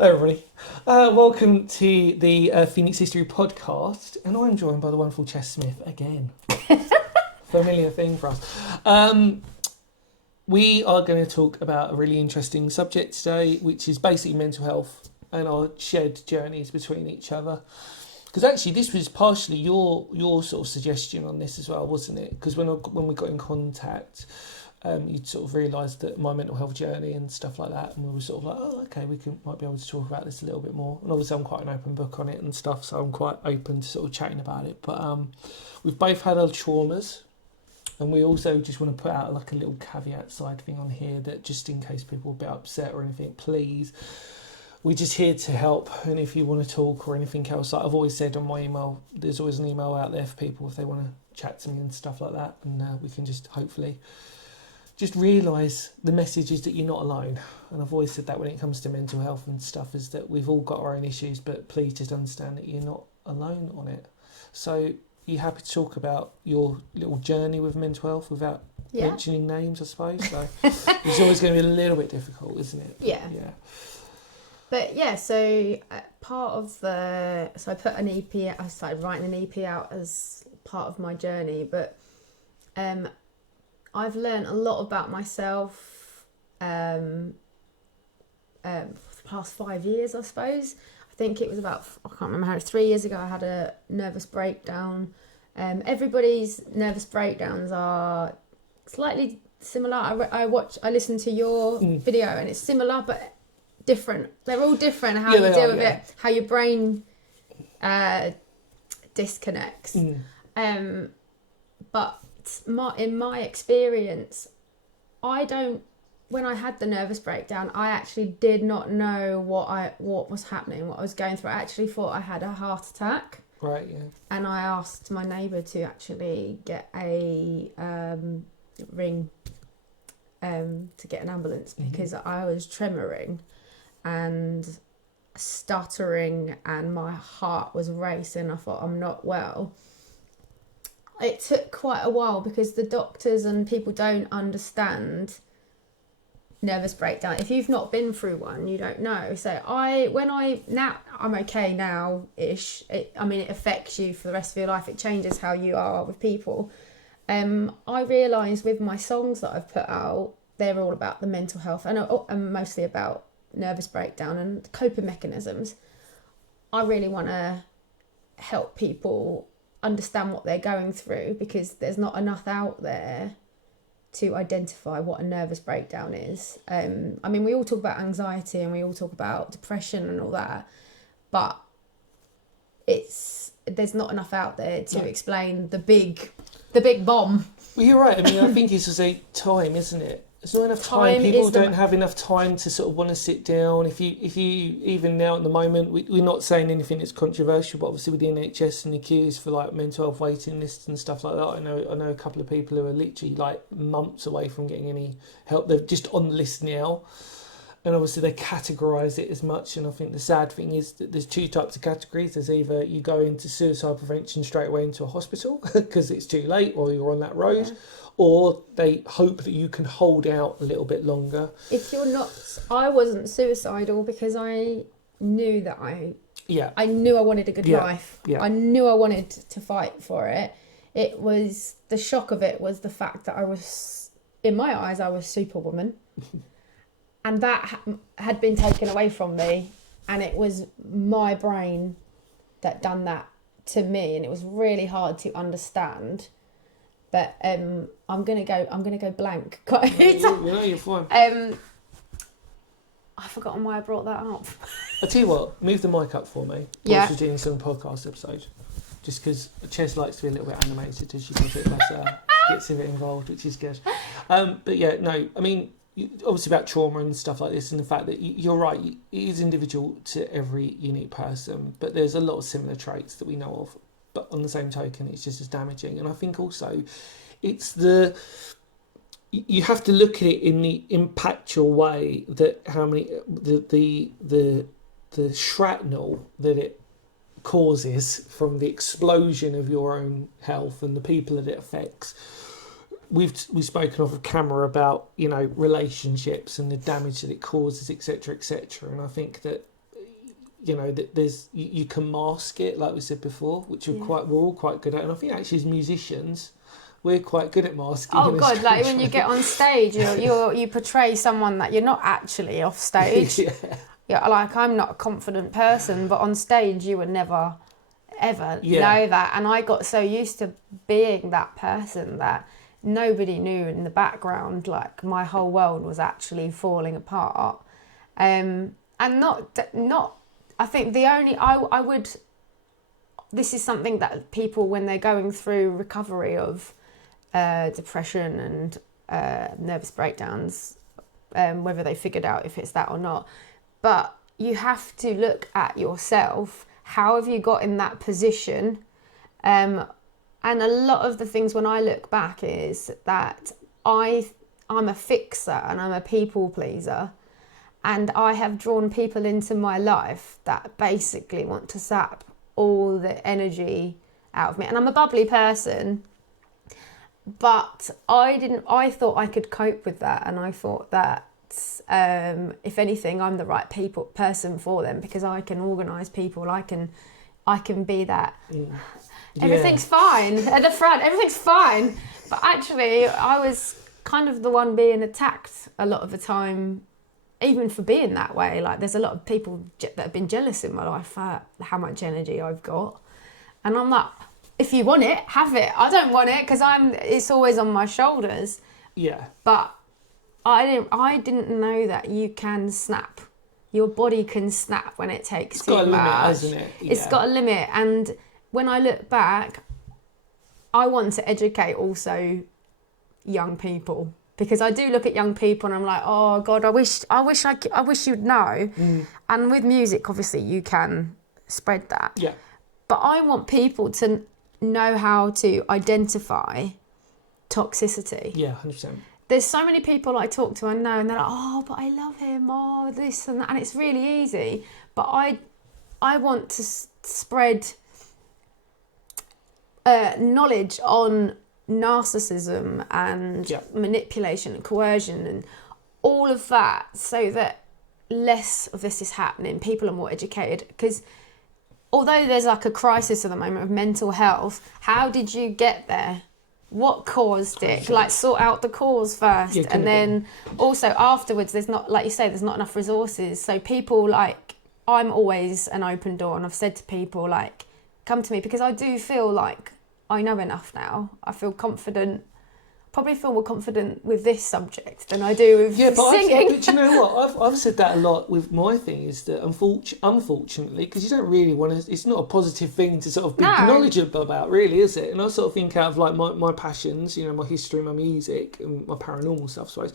Hello, everybody. Welcome to the Phoenix History Podcast, and I'm joined by the wonderful Chess Smith again. Familiar thing for us. We are going to talk about a really interesting subject today, which is basically mental health and our shared journeys between each other. Because actually, this was partially your sort of suggestion on this as well, wasn't it? Because when we got in contact, you'd sort of realised that my mental health journey and stuff like that, and we were sort of like, oh, okay, might be able to talk about this a little bit more. And obviously, I'm quite an open book on it and stuff, so I'm quite open to sort of chatting about it. But we've both had our traumas, and we also just want to put out like a little caveat side thing on here that just in case people are a bit upset or anything, please. We're just here to help, and if you want to talk or anything else, like I've always said on my email, there's always an email out there for people if they want to chat to me and stuff like that, and we can just hopefully just realise the message is that you're not alone. And I've always said that when it comes to mental health and stuff, is that we've all got our own issues, but please just understand that you're not alone on it. So, you happy to talk about your little journey with mental health without mentioning names, I suppose? So it's always going to be a little bit difficult, isn't it? Yeah. But yeah, so part of so I put an EP, I started writing an EP out as part of my journey, but I've learned a lot about myself for the past 5 years, I suppose. I think it was I can't remember how, 3 years ago I had a nervous breakdown. Everybody's nervous breakdowns are slightly similar. I listened to your video and it's similar but different. They're all different, how you deal with it, how your brain disconnects. But in my experience, when I had the nervous breakdown, I actually did not know what was happening, what I was going through. I actually thought I had a heart attack. Right, yeah. And I asked my neighbour to actually get a ring to get an ambulance because I was tremoring and stuttering and my heart was racing. I thought, I'm not well. It took quite a while because the doctors and people don't understand nervous breakdown. If you've not been through one, you don't know. So I'm okay now-ish. It affects you for the rest of your life. It changes how you are with people. I realised with my songs that I've put out, they're all about the mental health and mostly about nervous breakdown and coping mechanisms. I really want to help people understand what they're going through because there's not enough out there to identify what a nervous breakdown is. We all talk about anxiety and we all talk about depression and all that, but there's not enough out there to explain the big bomb. Well, you're right. I think it's just a time, isn't it? There's not enough time. People don't have enough time to sort of want to sit down. If you even now at the moment, we're not saying anything that's controversial, but obviously with the NHS and the queues for like mental health waiting lists and stuff like that, I know a couple of people who are literally like months away from getting any help. They're just on the list now. And obviously they categorise it as much, and I think the sad thing is that there's two types of categories. There's either you go into suicide prevention straight away into a hospital because it's too late or you're on that road, or they hope that you can hold out a little bit longer. If you're not... I wasn't suicidal because I knew that I knew I wanted a good life. Yeah. I knew I wanted to fight for it. It was... The shock of it was the fact that I was... In my eyes, I was Superwoman. And that had been taken away from me, and it was my brain that done that to me, and it was really hard to understand. But I'm gonna go blank. You're fine. I've forgotten why I brought that up. I'll tell you what, move the mic up for me. Yeah. Whilst we're doing some podcast episode, just because Ches likes to be a little bit animated as she gets a bit less, gets a bit involved, which is good. But yeah, no, obviously about trauma and stuff like this, and the fact that you're right, it is individual to every unique person, but there's a lot of similar traits that we know of, but on the same token it's just as damaging. And I think also it's you have to look at it in the impactual way that how many the shrapnel that it causes from the explosion of your own health and the people that it affects. We've spoken off of camera about relationships and the damage that it causes, etc., etc. And I think that you know, that you can mask it, like we said before, which we're all quite good at. And I think actually as musicians, we're quite good at masking. Oh God! Like when you get on stage, you portray someone that you're not actually off stage. Yeah, like I'm not a confident person, but on stage you would never, ever know that. And I got so used to being that person that nobody knew in the background. Like my whole world was actually falling apart. And not. I think the only I would. This is something that people, when they're going through recovery of depression and nervous breakdowns, whether they figured out if it's that or not, but you have to look at yourself. How have you got in that position? And a lot of the things when I look back is that I'm a fixer and I'm a people pleaser, and I have drawn people into my life that basically want to sap all the energy out of me. And I'm a bubbly person, but I thought I could cope with that, and I thought that if anything, I'm the right person for them, because I can organise people. I can be that. Everything's fine at the front. Everything's fine, but actually, I was kind of the one being attacked a lot of the time, even for being that way. Like there's a lot of people that have been jealous in my life for how much energy I've got, and I'm like, if you want it, have it. I don't want it because it's always on my shoulders. Yeah. But I didn't know that you can snap. Your body can snap when it takes too much. It's got a limit, hasn't it? Yeah. It's got a limit. And when I look back, I want to educate also young people, because I do look at young people and I'm like, oh God, I wish you'd know. And with music, obviously, you can spread that. Yeah. But I want people to know how to identify toxicity. Yeah, 100%. There's so many people I talk to and know, and they're like, oh, but I love him, oh, this and that, and it's really easy. But I want to spread knowledge on narcissism and manipulation and coercion and all of that, so that less of this is happening. People are more educated, because although there's like a crisis at the moment of mental health, how did you get there? What caused it? Like, sort out the cause first, and then also afterwards, there's not, like you say, there's not enough resources. So people, like, I'm always an open door, and I've said to people, like, come to me, because I do feel like I know enough now. I feel confident. Probably feel more confident with this subject than I do with singing. But you know what? I've said that a lot with my thing, is that unfortunately, because you don't really want to, it's not a positive thing to sort of be knowledgeable about, really, is it? And I sort of think out of like my passions, you know, my history, my music, and my paranormal stuff. So,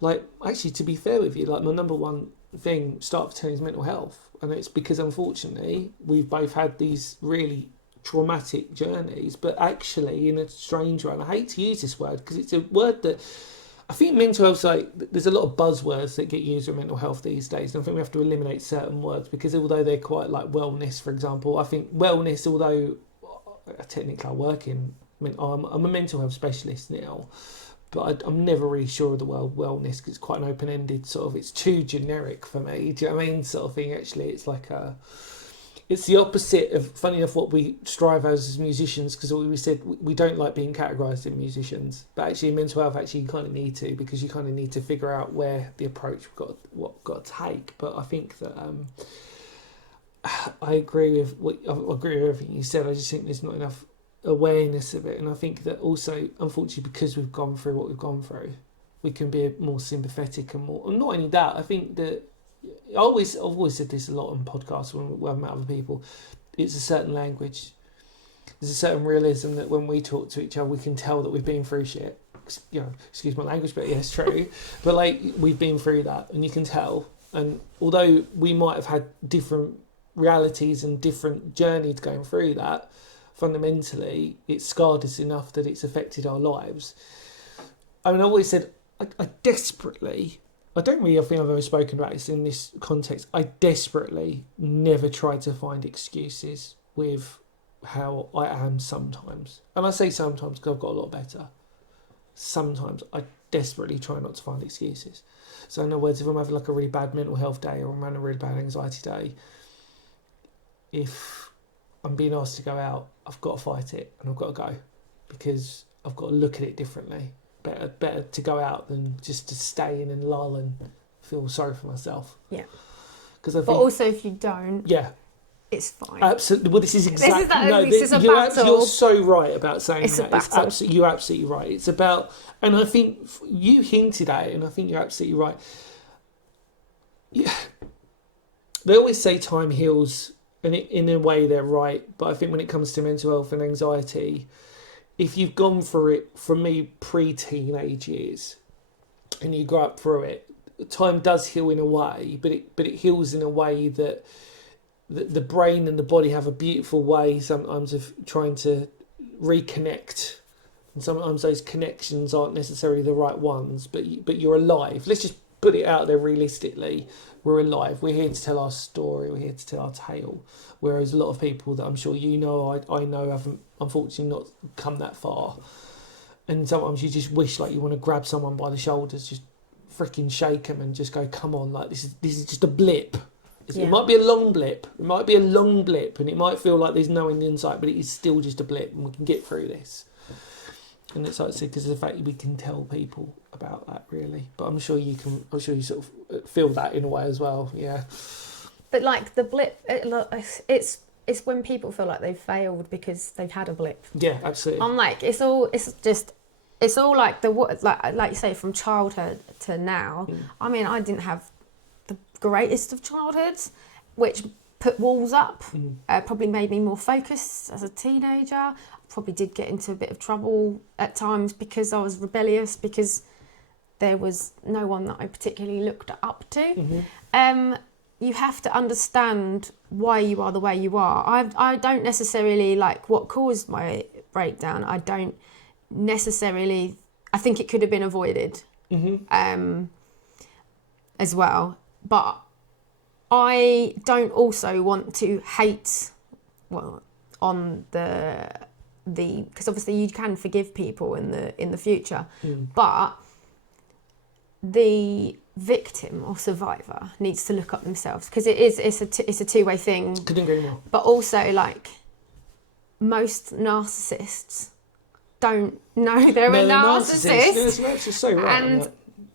like, actually, to be fair with you, like my number one thing, start for 10, is mental health, and it's because unfortunately we've both had these really traumatic journeys, but actually in a strange way, and I hate to use this word because it's a word that I think mental health, like, there's a lot of buzzwords that get used with mental health these days, and I think we have to eliminate certain words, because although they're quite like wellness, for example, I think wellness, although technically I work in, I'm a mental health specialist now, but I'm never really sure of the word wellness, because it's quite an open-ended sort of, it's too generic for me, do you know what I mean, sort of thing. Actually, it's like it's the opposite of, funny enough, what we strive as musicians, because we said we don't like being categorised in musicians, but actually in mental health, actually you kind of need to, because you kind of need to figure out where the approach we've got to take. But I think that I agree with everything you said. I just think there's not enough awareness of it, and I think that also, unfortunately, because we've gone through what we've gone through, we can be more sympathetic and more. And not only that, I think that I've always said this a lot on podcasts when we've met other people. It's a certain language. There's a certain realism that when we talk to each other, we can tell that we've been through shit. You know, excuse my language, but yeah, it's true. But like, we've been through that, and you can tell. And although we might have had different realities and different journeys going through that, fundamentally, it's scarred us enough that it's affected our lives. I mean, I always said, I desperately, I don't really think I've ever spoken about this in this context, I desperately never try to find excuses with how I am sometimes. And I say sometimes because I've got a lot better. Sometimes I desperately try not to find excuses. So in other words, if I'm having like a really bad mental health day, or I'm having a really bad anxiety day, if I'm being asked to go out, I've got to fight it and I've got to go, because I've got to look at it differently. Better to go out than just to stay in and lull and feel sorry for myself. Yeah. Because I think, but also, if you don't, yeah, it's fine. absolutely. Well, this is exactly. This is a battle. You're so right about saying It's a that. battle. You're absolutely right. It's about, and I think you hinted at it, and I think you're absolutely right. Yeah, they always say time heals, and in a way they're right. But I think when it comes to mental health and anxiety, if you've gone through it, for me, pre-teenage years, and you grow up through it, time does heal in a way, but it heals in a way that the brain and the body have a beautiful way sometimes of trying to reconnect, and sometimes those connections aren't necessarily the right ones, but you're alive. Let's just put it out there realistically. We're alive. We're here to tell our story. We're here to tell our tale. Whereas a lot of people that I'm sure you know, I know, haven't unfortunately not come that far. And sometimes you just wish, like, you want to grab someone by the shoulders, just freaking shake them and just go, come on, like, this is just a blip. Yeah. It might be a long blip. It might be a long blip, and it might feel like there's no end in sight, but it is still just a blip, and we can get through this. And it's like I said, because of the fact that we can tell people about that, really. But I'm sure you sort of feel that in a way as well. Yeah. But like the blip, it's when people feel like they've failed because they've had a blip. Yeah, absolutely. I'm like, it's all like like you say, from childhood to now. I mean, I didn't have the greatest of childhoods, which put walls up. Probably made me more focused as a teenager. Probably did get into a bit of trouble at times because I was rebellious, because there was no one that I particularly looked up to. You have to understand why you are the way you are. I don't necessarily like what caused my breakdown. I don't necessarily. I think it could have been avoided, as well. But I don't also want to hate, well, on the because obviously you can forgive people in the future, but the victim or survivor needs to look up themselves, because it's a two-way thing. Couldn't agree more. But also, like, most narcissists don't know they're a narcissist. That's so right. And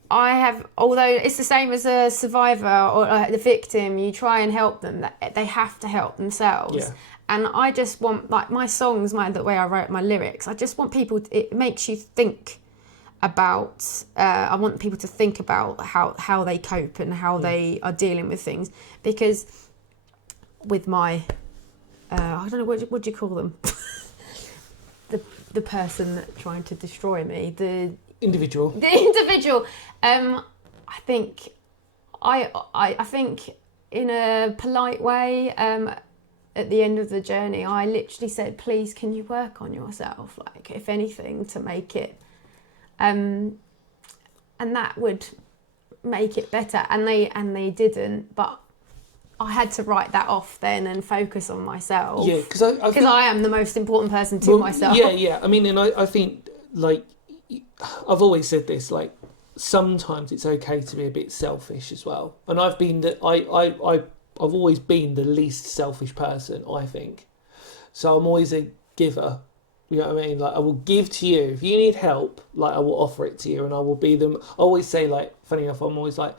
I have, although it's the same as a survivor or the victim, you try and help them. They have to help themselves. Yeah. And I just want, like, my songs, the way I write my lyrics, I just want people, it makes you think about, I want people to think about how they cope and how they are dealing with things. Because with my, I don't know, what do you call them? the person trying to destroy me, the individual. I think in a polite way, at the end of the journey, I literally said, please, can you work on yourself? Like, if anything, to make it, and that would make it better. And they didn't, but I had to write that off then and focus on myself. Yeah, because I am the most important person to myself. Yeah. I mean, and I think, like, I've always said this, like, sometimes it's okay to be a bit selfish as well. And I've been I've always been the least selfish person, I think. So I'm always a giver. You know what I mean? Like, I will give to you. If you need help, like, I will offer it to you, and I will be them. I always say, like, funny enough, I'm always like,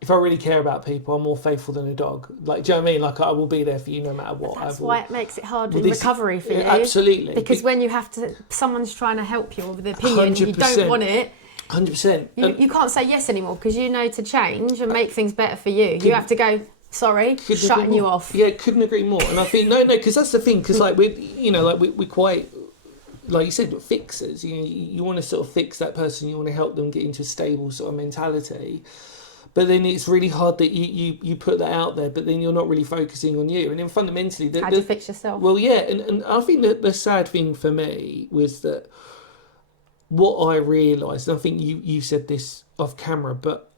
if I really care about people, I'm more faithful than a dog. Like, do you know what I mean? Like, I will be there for you no matter what. That's why it makes it hard in recovery for you. Absolutely. Because when you have to, someone's trying to help you with an opinion, 100%. You don't want it. 100%. You can't say yes anymore, because you know to change and make things better for you. You have to go, sorry, shutting you off. Yeah, couldn't agree more. And I think, no, because that's the thing, because, like, we're quite, like you said, fixers. You want to sort of fix that person, you want to help them get into a stable sort of mentality. But then it's really hard that you put that out there, but then you're not really focusing on you. And then fundamentally... How do you fix yourself? Well, yeah, and I think that the sad thing for me was that what I realised, and I think you said this off camera, but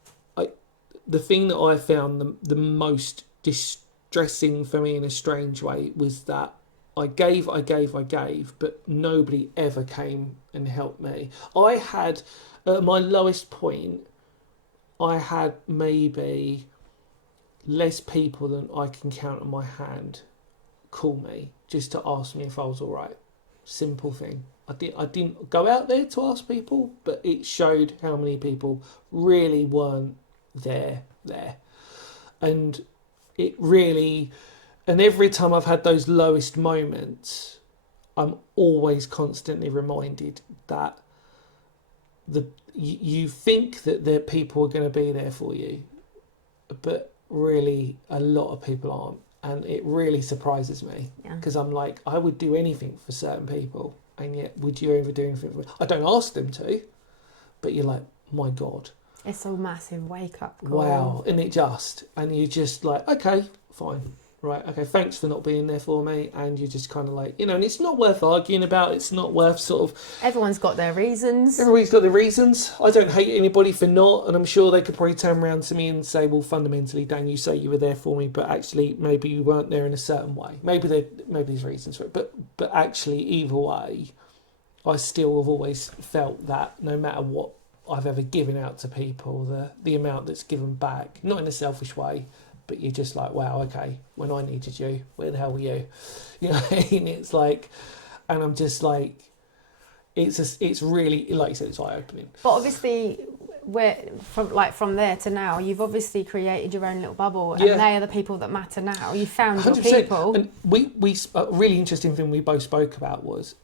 the thing that I found the most distressing for me in a strange way was that I gave, but nobody ever came and helped me. I had, at my lowest point, I had maybe less people than I can count on my hand. call me just to ask me if I was all right. Simple thing. I didn't go out there to ask people, but it showed how many people really weren't there. And it really, and every time I've had those lowest moments, I'm always constantly reminded that you think that the people are going to be there for you, but really a lot of people aren't. And it really surprises me, because I'm like, I would do anything for certain people, and yet would you ever do anything for me? I don't ask them to, but you're like, my God. It's a massive wake up call. Wow. And you're just like, okay, fine. Right, okay, thanks for not being there for me. And you're just kind of like, and it's not worth arguing about. It's not worth sort of... Everyone's got their reasons. Everybody's got their reasons. I don't hate anybody for not. And I'm sure they could probably turn around to me and say, well, fundamentally, Dan, you say you were there for me, but actually maybe you weren't there in a certain way. Maybe there's reasons for it. But actually, either way, I still have always felt that no matter what I've ever given out to people, the amount that's given back, not in a selfish way, but you're just like, wow, okay, when I needed you, where the hell were you? You know what I mean? It's like, and I'm just like, it's really, like you said, it's eye-opening. But obviously, from there to now, you've obviously created your own little bubble, and they are the people that matter now. You found 100%. Your people. And we a really interesting thing we both spoke about was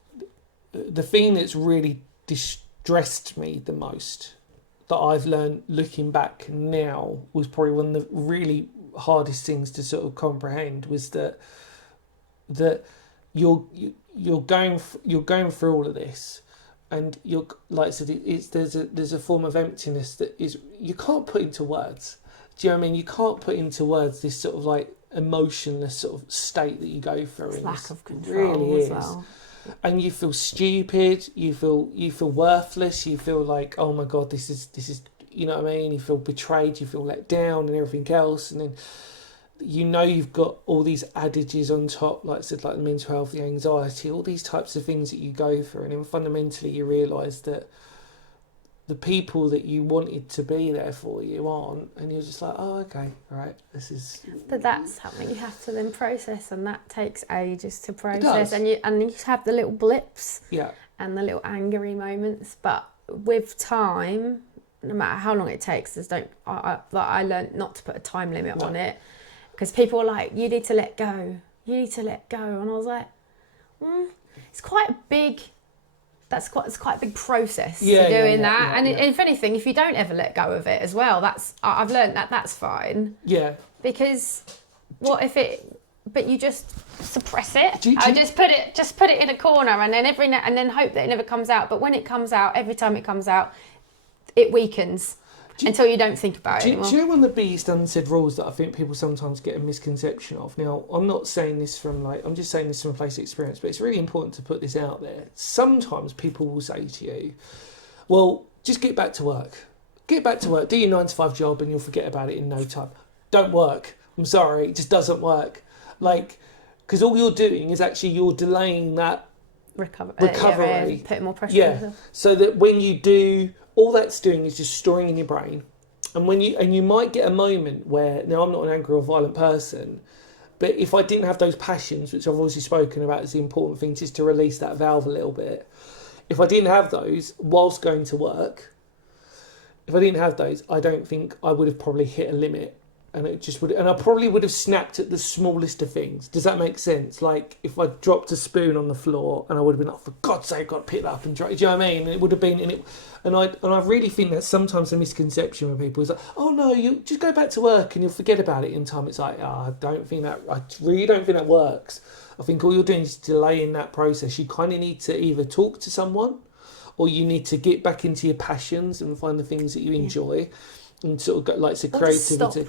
the thing that's really distressed me the most, that I've learned looking back now, was probably one of the really hardest things to sort of comprehend, was that you're going through all of this, and you're, like I said, there's a form of emptiness that is you can't put into words. Do you know what I mean? You can't put into words this sort of like emotionless sort of state that you go through. It's lack of control, really as well. And you feel stupid. You feel worthless. You feel like, oh my God, this is. You know what I mean? You feel betrayed, you feel let down and everything else. And then, you've got all these adages on top, like I said, like the mental health, the anxiety, all these types of things that you go through. And then fundamentally you realise that the people that you wanted to be there for you aren't. And you're just like, oh, okay, right, this is... But that's something you have to then process, and that takes ages to process. And you have the little blips and the little angry moments. But with time... no matter how long it takes, I learned not to put a time limit on it, because people are like, you need to let go, and I was like, it's quite a big process to doing that. And if anything, if you don't ever let go of it as well, I've learned that's fine. Yeah. Because what if but you just suppress it. I just put it in a corner, and then hope that it never comes out. But when it comes out, every time it comes out, it weakens until you don't think about it anymore. Do you know one of the biggest unsaid rules that I think people sometimes get a misconception of? Now, I'm not saying this I'm just saying this from a place of experience, but it's really important to put this out there. Sometimes people will say to you, well, just get back to work. Get back to work, do your 9 to 5 job, and you'll forget about it in no time. Don't work. I'm sorry, it just doesn't work. Because all you're doing is actually you're delaying that recovery. Putting more pressure on yourself. So that when you do... all that's doing is just storing in your brain, and you might get a moment where, now I'm not an angry or violent person, but if I didn't have those passions, which I've obviously spoken about as the important thing, just to release that valve a little bit, if I didn't have those whilst going to work, I don't think I would have probably hit a limit, and I probably would have snapped at the smallest of things. Does that make sense? Like if I dropped a spoon on the floor, and I would have been like, for God's sake, I've got to pick that up and drop it. Do you know what I mean? And it would have been, and I really think that's sometimes a misconception with people. Is like, oh no, you just go back to work and you'll forget about it in time. It's like, I really don't think that works. I think all you're doing is delaying that process. You kind of need to either talk to someone, or you need to get back into your passions and find the things that you enjoy. And sort of like creativity.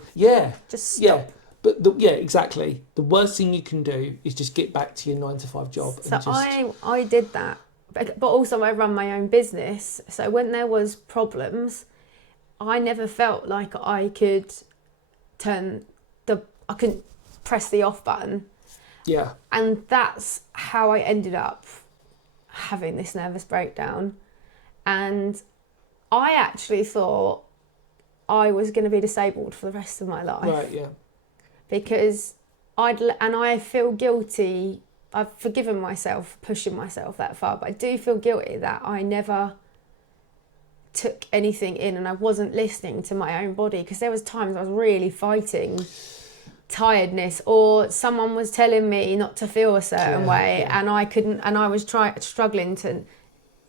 Just stop. But exactly. The worst thing you can do is just get back to your 9 to 5 job. So I did that, but also I run my own business. So when there was problems, I never felt like I could I couldn't press the off button. Yeah. And that's how I ended up having this nervous breakdown. And I actually thought I was going to be disabled for the rest of my life. Right, yeah. Because and I feel guilty. I've forgiven myself for pushing myself that far, but I do feel guilty that I never took anything in and I wasn't listening to my own body, because there was times I was really fighting tiredness, or someone was telling me not to feel a certain way, and I couldn't, and I was struggling to,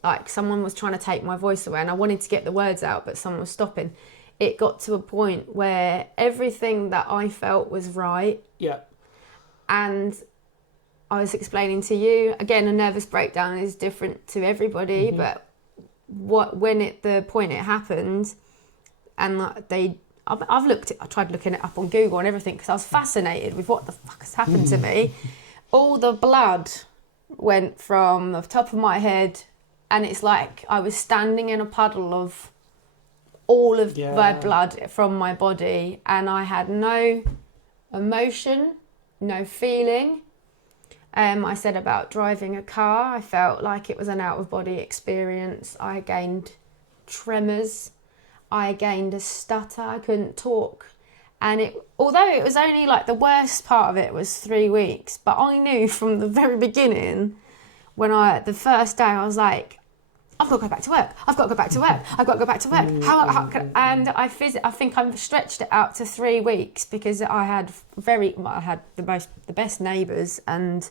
like, someone was trying to take my voice away and I wanted to get the words out but someone was stopping. It got to a point where everything that I felt was right, and I was explaining to you again, a nervous breakdown is different to everybody, but the point it happened, and I tried looking it up on Google and everything because I was fascinated with what the fuck has happened to me. All the blood went from the top of my head, and it's like I was standing in a puddle of all of my blood from my body, and I had no emotion, no feeling. I said about driving a car, I felt like it was an out-of-body experience. I gained tremors. I gained a stutter. I couldn't talk. And although it was only like the worst part of it was 3 weeks, but I knew from the very beginning, the first day I was like, I've got to go back to work. I've got to go back to work. I've got to go back to work. And I think I've stretched it out to 3 weeks because I had the best neighbours, and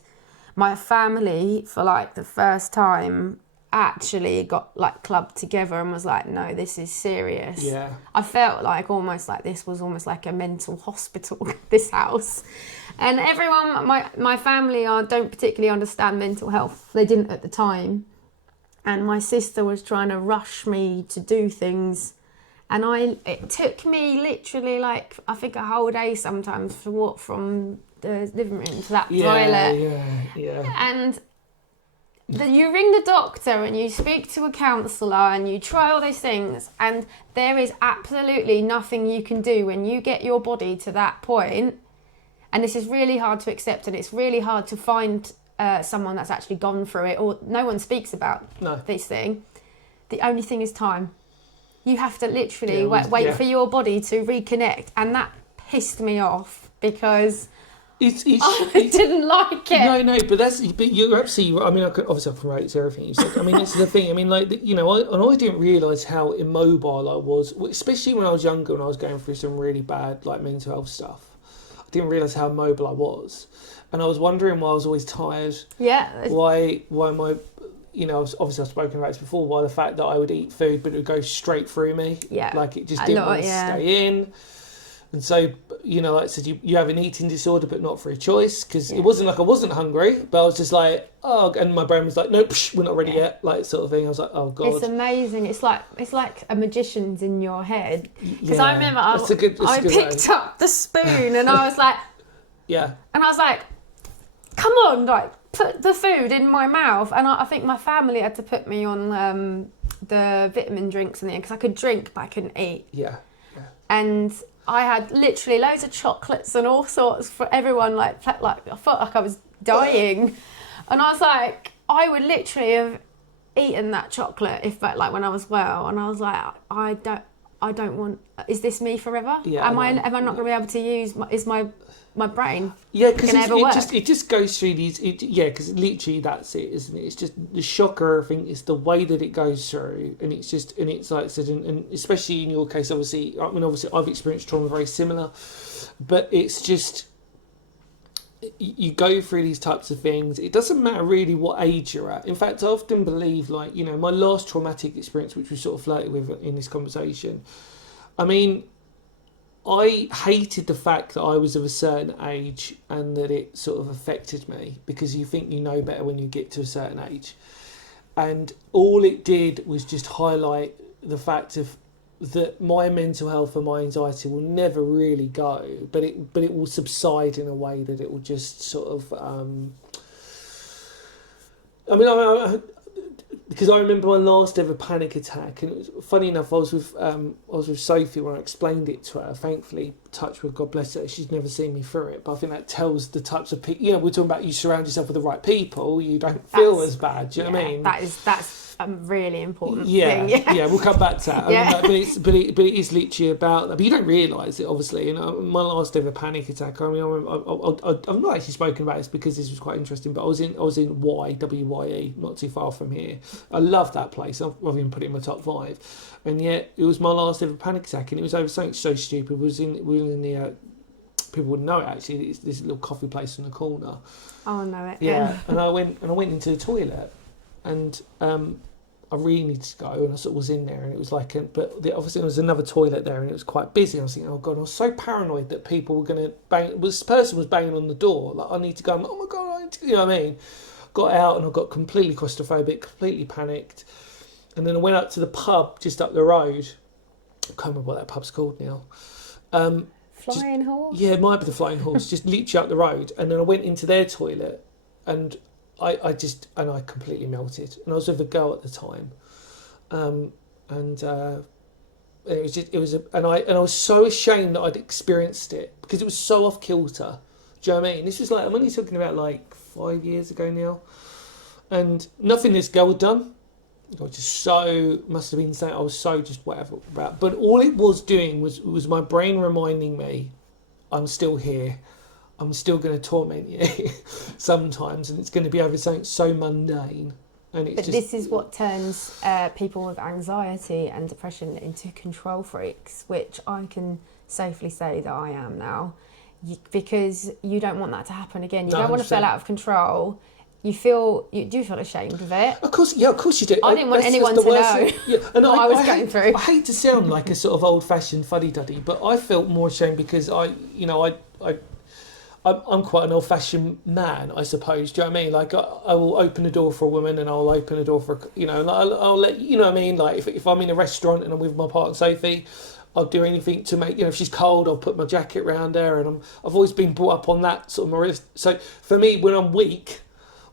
my family for like the first time actually got like clubbed together and was like, no, this is serious. I felt like this was almost like a mental hospital, this house. And everyone, my family don't particularly understand mental health. They didn't at the time. And my sister was trying to rush me to do things, and it took me literally like, I think, a whole day sometimes to walk from the living room to that toilet. And you ring the doctor and you speak to a counsellor and you try all those things, and there is absolutely nothing you can do when you get your body to that point. And this is really hard to accept, and it's really hard to find someone that's actually gone through it, or no one speaks about this thing. The only thing is time. You have to literally wait for your body to reconnect, and that pissed me off because I didn't like it. No, but you're absolutely right. I mean, I can relate to everything you said. I mean, this is the thing. I mean, like, you know, I didn't realise how immobile I was, especially when I was younger and I was going through some really bad like mental health stuff. I didn't realise how immobile I was. And I was wondering why I was always tired. Why my, you know, obviously I've spoken about this before, why the fact that I would eat food but it would go straight through me. Like it just didn't want to stay in. And so, you know, like I said, you have an eating disorder but not through choice, because it wasn't like I wasn't hungry, but I was just like, oh, and my brain was like, nope, we're not ready yet, like sort of thing. I was like, oh God. It's amazing. It's like a magician's in your head. Because I remember I picked up the spoon and I was like, and I was like, come on, like, put the food in my mouth. And I think my family had to put me on the vitamin drinks in the end, because I could drink but I couldn't eat. And I had literally loads of chocolates and all sorts for everyone, like I felt like I was dying. And I was like, I would literally have eaten that chocolate if, like, when I was well. And I was like, I don't want, is this me forever? Am I not going to be able to use my brain? Because it just goes through these. Because literally that's it, isn't it? It's just the shocker thing. It's the way that it goes through, and it's like I said, and especially in your case, obviously I've experienced trauma very similar, but it's just you go through these types of things. It doesn't matter really what age you're at. In fact, I often believe, like, you know, my last traumatic experience, which we sort of flirted with in this conversation. I mean, I hated the fact that I was of a certain age and that it sort of affected me, because you think you know better when you get to a certain age. And all it did was just highlight the fact that my mental health and my anxiety will never really go, but it will subside in a way that it will just sort of... because I remember my last ever panic attack, and it was, funny enough, I was with Sophie when I explained it to her. Thankfully, touch with, God bless her, she's never seen me through it. But I think that tells the types of people. You know, we're talking about you surround yourself with the right people, you don't feel as bad. Do you know what I mean? That's a really important thing. Yeah, we'll come back to that. Yeah. I mean, but it is literally about that. But you don't realise it, obviously. You know, my last ever panic attack. I mean, I've not actually spoken about this because this was quite interesting. But I was in WYE, not too far from here. I love that place. I've even put it in my top 5. And yet, it was my last ever panic attack, and it was over something so stupid. We were in the people wouldn't know it actually. It's this little coffee place in the corner. Oh, I know it. Yeah, and I went into the toilet, and I really needed to go, and I sort of was in there, and it was like, obviously there was another toilet there, and it was quite busy. I was thinking, oh God, I was so paranoid that people were going to bang. This person was banging on the door, like I need to go. I'm like, oh my God, I need to, you know what I mean? Got out, and I got completely claustrophobic, completely panicked. And then I went up to the pub just up the road. I can't remember what that pub's called now. Flying Horse? Yeah, it might be the Flying Horse, just literally up the road. And then I went into their toilet, and I completely melted. And I was with a girl at the time. And I was so ashamed that I'd experienced it because it was so off kilter. Do you know what I mean? This was like, I'm only talking about like 5 years ago now. And nothing this girl had done. I was just must have been saying, I was so just whatever about. But all it was doing was my brain reminding me, I'm still here. I'm still going to torment you sometimes, and it's going to be over something so mundane. But this is what turns people with anxiety and depression into control freaks, which I can safely say that I am now, because you don't want that to happen again. You don't want to feel out of control. You do feel ashamed of it. Of course you do. I didn't want anyone to know and what I was going through. I hate to sound like a sort of old-fashioned fuddy-duddy, but I felt more ashamed because I'm quite an old-fashioned man, I suppose. Do you know what I mean? Like I will open a door for a woman, and I'll open a door for I'll let you know what I mean. Like if I'm in a restaurant and I'm with my partner Sophie, I'll do anything to make, if she's cold, I'll put my jacket around her, and I've always been brought up on that sort of moral. So for me, when I'm weak,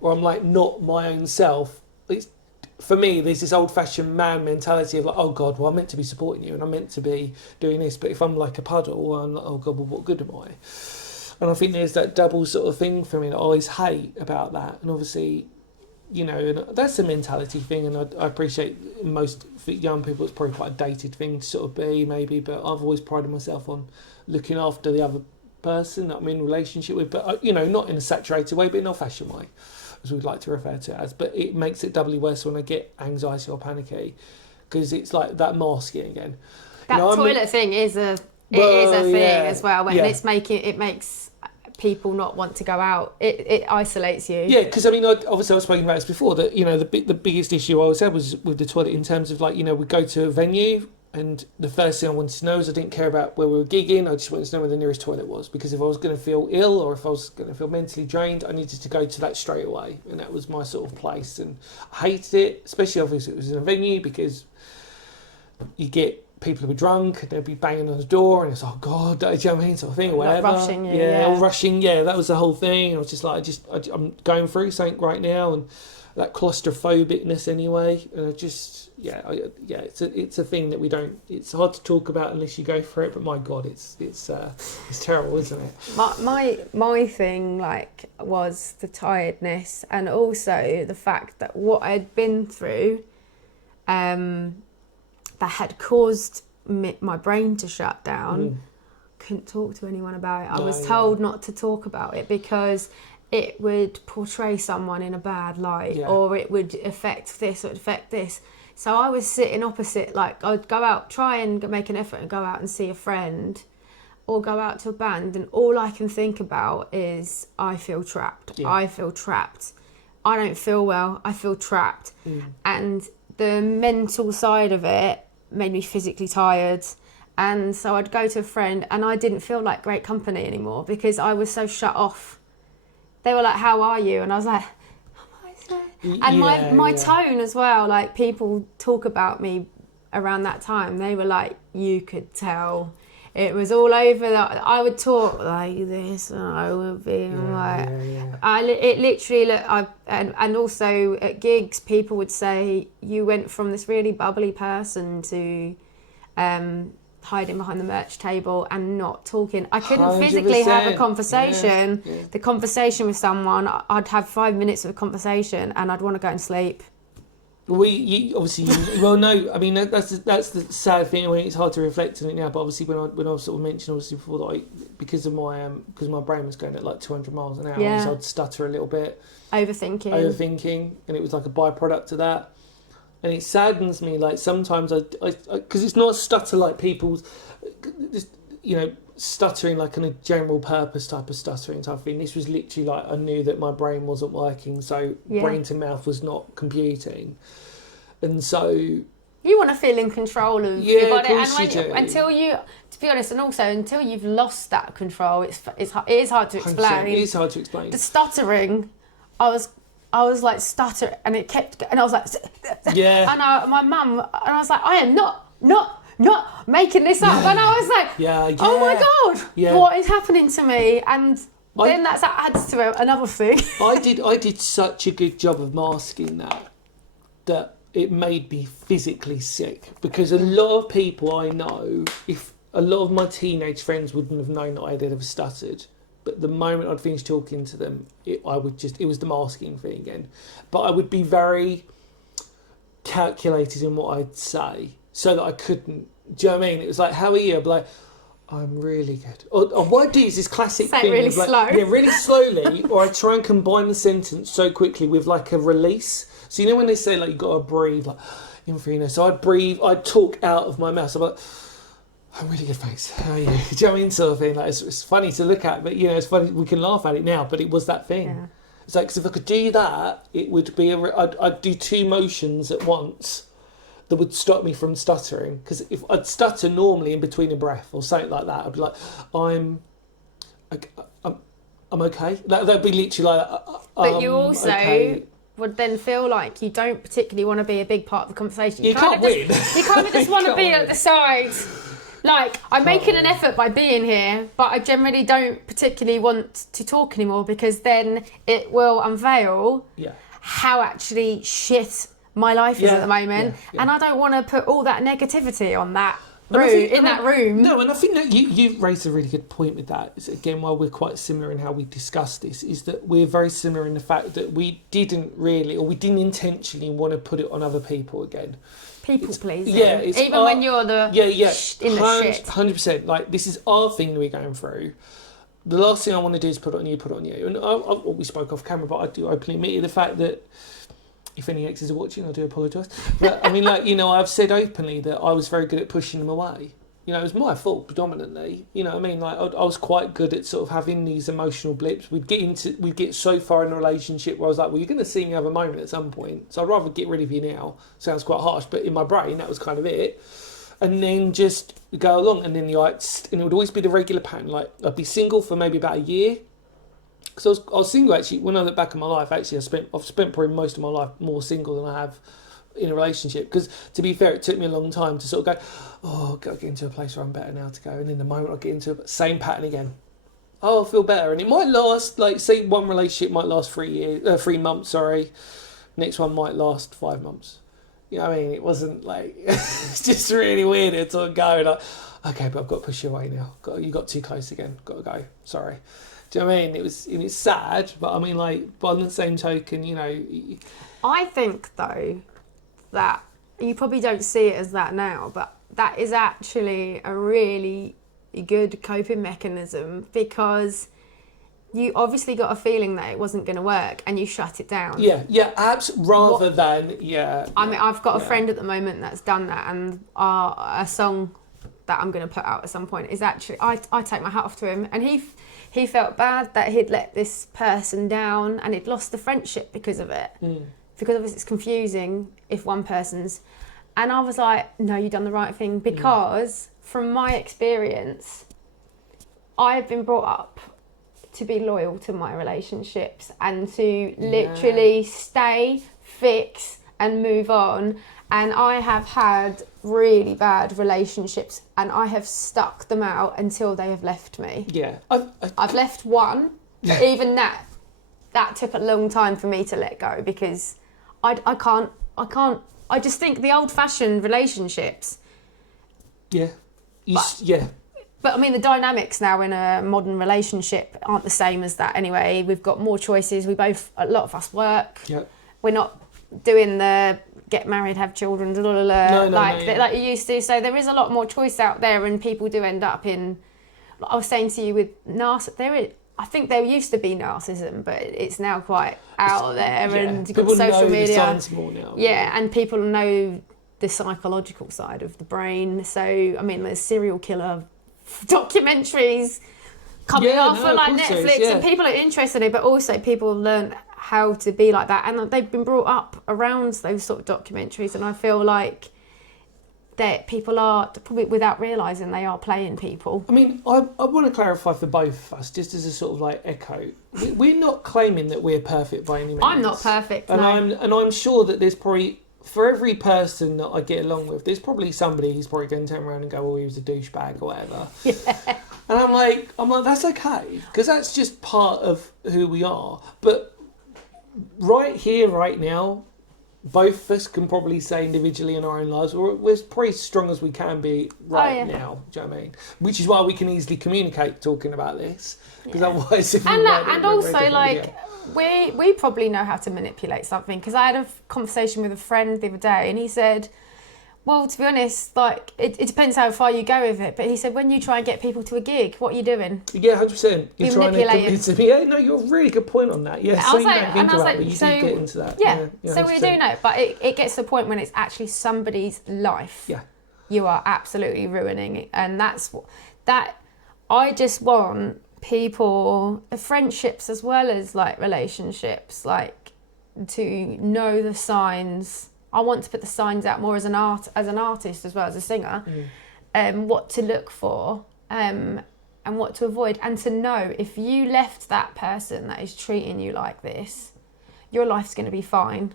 or I'm like not my own self, for me, there's this old-fashioned man mentality of like, oh God, well I'm meant to be supporting you and I'm meant to be doing this, but if I'm like a puddle, I'm like, oh God, well what good am I? And I think there's that double sort of thing for me that I always hate about that. And obviously, and that's a mentality thing, and I appreciate most young people, it's probably quite a dated thing to sort of be maybe, but I've always prided myself on looking after the other person that I'm in a relationship with, but not in a saturated way, but in an old-fashioned way, as we'd like to refer to it as. But it makes it doubly worse when I get anxiety or panicky, because it's like that masking again. That toilet thing is a thing as well. When it makes people not want to go out. It isolates you. Yeah, because obviously I've spoken about this before. That the biggest issue I always had was with the toilet in terms of we go to a venue. And the first thing I wanted to know is I didn't care about where we were gigging. I just wanted to know where the nearest toilet was, because if I was going to feel ill or if I was going to feel mentally drained, I needed to go to that straight away, and that was my sort of place. And I hated it, especially obviously it was in a venue, because you get people who are drunk and they'll be banging on the door, and it's oh God, do you know what I mean, sort of thing, or whatever. Rushing you, rushing. Yeah, that was the whole thing. I was just like, I'm going through something right now, and that claustrophobicness anyway, and it's a thing that we don't. It's hard to talk about unless you go through it. But my God, it's terrible, isn't it? My thing was the tiredness, and also the fact that what I'd been through, that had caused my brain to shut down. Couldn't talk to anyone about it. I was told not to talk about it because it would portray someone in a bad light, or it would affect this or affect this. So I was sitting opposite, I'd go out, try and make an effort and go out and see a friend or go out to a band, and all I can think about is I feel trapped. Yeah. I feel trapped. I don't feel well. I feel trapped. And the mental side of it made me physically tired. And so I'd go to a friend and I didn't feel like great company anymore because I was so shut off. They were like, how are you? And I was like, and my tone as well, people talk about me around that time, they were like, you could tell. It was all over. I would talk like this, and I would be it literally, and also at gigs, people would say, you went from this really bubbly person to hiding behind the merch table and not talking. I couldn't physically have a conversation. Yeah. The conversation with someone, I'd have 5 minutes of a conversation and I'd want to go and sleep. Well, no, I mean that's the sad thing. I mean, it's hard to reflect on it now, but obviously when I sort of mentioned obviously before that because my brain was going at like 200 miles an hour, so I'd stutter a little bit, overthinking, and it was like a byproduct of that. And it saddens me, like sometimes I because it's not a stutter like people's, stuttering like in a general purpose type of stuttering type of thing. This was literally like I knew that my brain wasn't working, so brain to mouth was not computing, and so you want to feel in control of your body, and until you, to be honest, and also until you've lost that control, it is hard to explain. It is hard to explain. The stuttering, I was like stutter, and it kept, and I was like, and my mum, and I was like, I am not making this up, and I was like, oh my god, what is happening to me? And then that adds to another thing. I did such a good job of masking that it made me physically sick, because a lot of people I know, if a lot of my teenage friends wouldn't have known that I had ever stuttered. But the moment I'd finished talking to them, it was the masking thing again. But I would be very calculated in what I'd say so that I couldn't. Do you know what I mean? It was like, how are you? I'd be like, I'm really good. Or what I do is this classic say thing. Really slow. Like, really slowly, or I try and combine the sentence so quickly with like a release. So you know when they say like, you've got to breathe, like, in free. So I'd talk out of my mouth. So I'm like, I'm really good, thanks. How are you? Do you know what I mean? Sort of thing. Like it's funny to look at, but it's funny. We can laugh at it now, but it was that thing. Yeah. It's like, 'cause if I could do that, it would be I'd do two motions at once that would stop me from stuttering. Because if I'd stutter normally in between a breath or something like that, I'd be like, I'm okay. That'd be literally like. But you also would then feel like you don't particularly want to be a big part of the conversation. You can't win. You kind of just want to be at the side. Like, I'm making an effort by being here, but I generally don't particularly want to talk anymore, because then it will unveil how actually shit my life is at the moment. And I don't want to put all that negativity on that room. No, and I think that you raised a really good point with that. It's, again, while we're quite similar in how we discuss this, is that we're very similar in the fact that we didn't intentionally want to put it on other people again. People pleasing. Yeah, even when you're the in the shit. 100%. Like, this is our thing that we're going through. The last thing I want to do is put it on you. And we spoke off camera, but I do openly admit the fact that if any exes are watching, I do apologise. But I mean, I've said openly that I was very good at pushing them away. It was my fault predominantly. You know what I mean? Like, I was quite good at sort of having these emotional blips. We'd get so far in a relationship where I was like, well, you're going to see me have a moment at some point. So I'd rather get rid of you now. Sounds quite harsh, but in my brain, that was kind of it. And then just go along. And then and it would always be the regular pattern. Like, I'd be single for maybe about a year. Because I was single, actually. When I look back in my life, actually, I've spent probably most of my life more single than I have in a relationship. Because, to be fair, it took me a long time to sort of go, oh, I've got to get into a place where I'm better now to go. And in the moment I get into it, same pattern again. Oh, I feel better. And it might last, like, say one relationship might last 3 months, Next one might last 5 months. You know what I mean? It wasn't like, it's just really weird. It's all going like, okay, but I've got to push you away now. You got too close again. Got to go. Sorry. Do you know what I mean? It's sad, but I mean, like, but on the same token, I think, though, that you probably don't see it as that now, but that is actually a really good coping mechanism, because you obviously got a feeling that it wasn't going to work and you shut it down. Yeah, rather than. I mean, I've got a friend at the moment that's done that, and a song that I'm going to put out at some point is actually, I take my hat off to him, and he felt bad that he'd let this person down and he'd lost the friendship because of it. Because obviously it's confusing if one person's... And I was like, no, you've done the right thing, because from my experience, I've been brought up to be loyal to my relationships and to literally stay, fix and move on. And I have had really bad relationships and I have stuck them out until they have left me. Yeah. I've left one, but even that took a long time for me to let go, because I can't, I just think the old-fashioned relationships. Yeah. But I mean, the dynamics now in a modern relationship aren't the same as that anyway. We've got more choices. A lot of us work. Yep. We're not doing the get married, have children, like you used to. So there is a lot more choice out there, and people do end up in. I was saying to you with I think there used to be narcissism, but it's now quite out there, and you've got people social know media. The signs more now. Yeah, and people know the psychological side of the brain. So I mean, there's serial killer documentaries coming off for like Netflix, and people are interested in it, but also people learn how to be like that, and they've been brought up around those sort of documentaries, and I feel like that people are probably without realising they are playing people. I mean, I want to clarify for both of us, just as a sort of like echo. We're not claiming that we're perfect by any means. I'm not perfect, and no. I'm sure that there's probably, for every person that I get along with, there's probably somebody who's probably going to turn around and go, "Well, he was a douchebag" or whatever. Yeah. And I'm like, that's okay, because that's just part of who we are. But right here, right now, both of us can probably say individually in our own lives, we're probably as strong as we can be now. Do you know what I mean? Which is why we can easily communicate talking about this, because otherwise, and also like we probably know how to manipulate something. Because I had a conversation with a friend the other day, and he said, well, to be honest, like it depends how far you go with it. But he said, when you try and get people to a gig, what are you doing? Yeah, 100%. You're manipulating. Yeah, no, you're a really good point on that. Yeah, so you don't think about it, but you do get into that. Yeah, so 100%. we do know, but it gets to the point when it's actually somebody's life. Yeah. You are absolutely ruining it. And that I just want people, friendships as well as like relationships, like to know the signs. I want to put the signs out more as an artist as well as a singer, what to look for, and what to avoid, and to know if you left that person that is treating you like this, your life's going to be fine.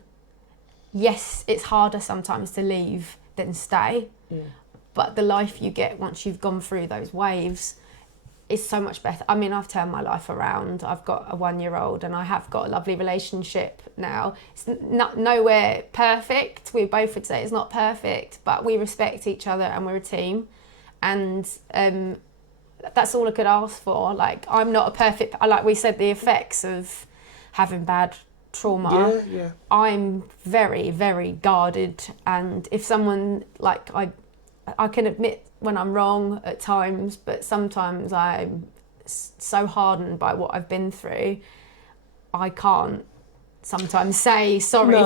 Yes, it's harder sometimes to leave than stay, but the life you get once you've gone through those waves is so much better. I mean, I've turned my life around. I've got a 1-year-old, and I have got a lovely relationship now. It's not nowhere perfect. We both would say it's not perfect, but we respect each other and we're a team. And that's all I could ask for. Like, I'm not a perfect, like we said, the effects of having bad trauma. Yeah. I'm very, very guarded. And if someone, like, I can admit when I'm wrong at times, but sometimes I'm so hardened by what I've been through, I can't sometimes say sorry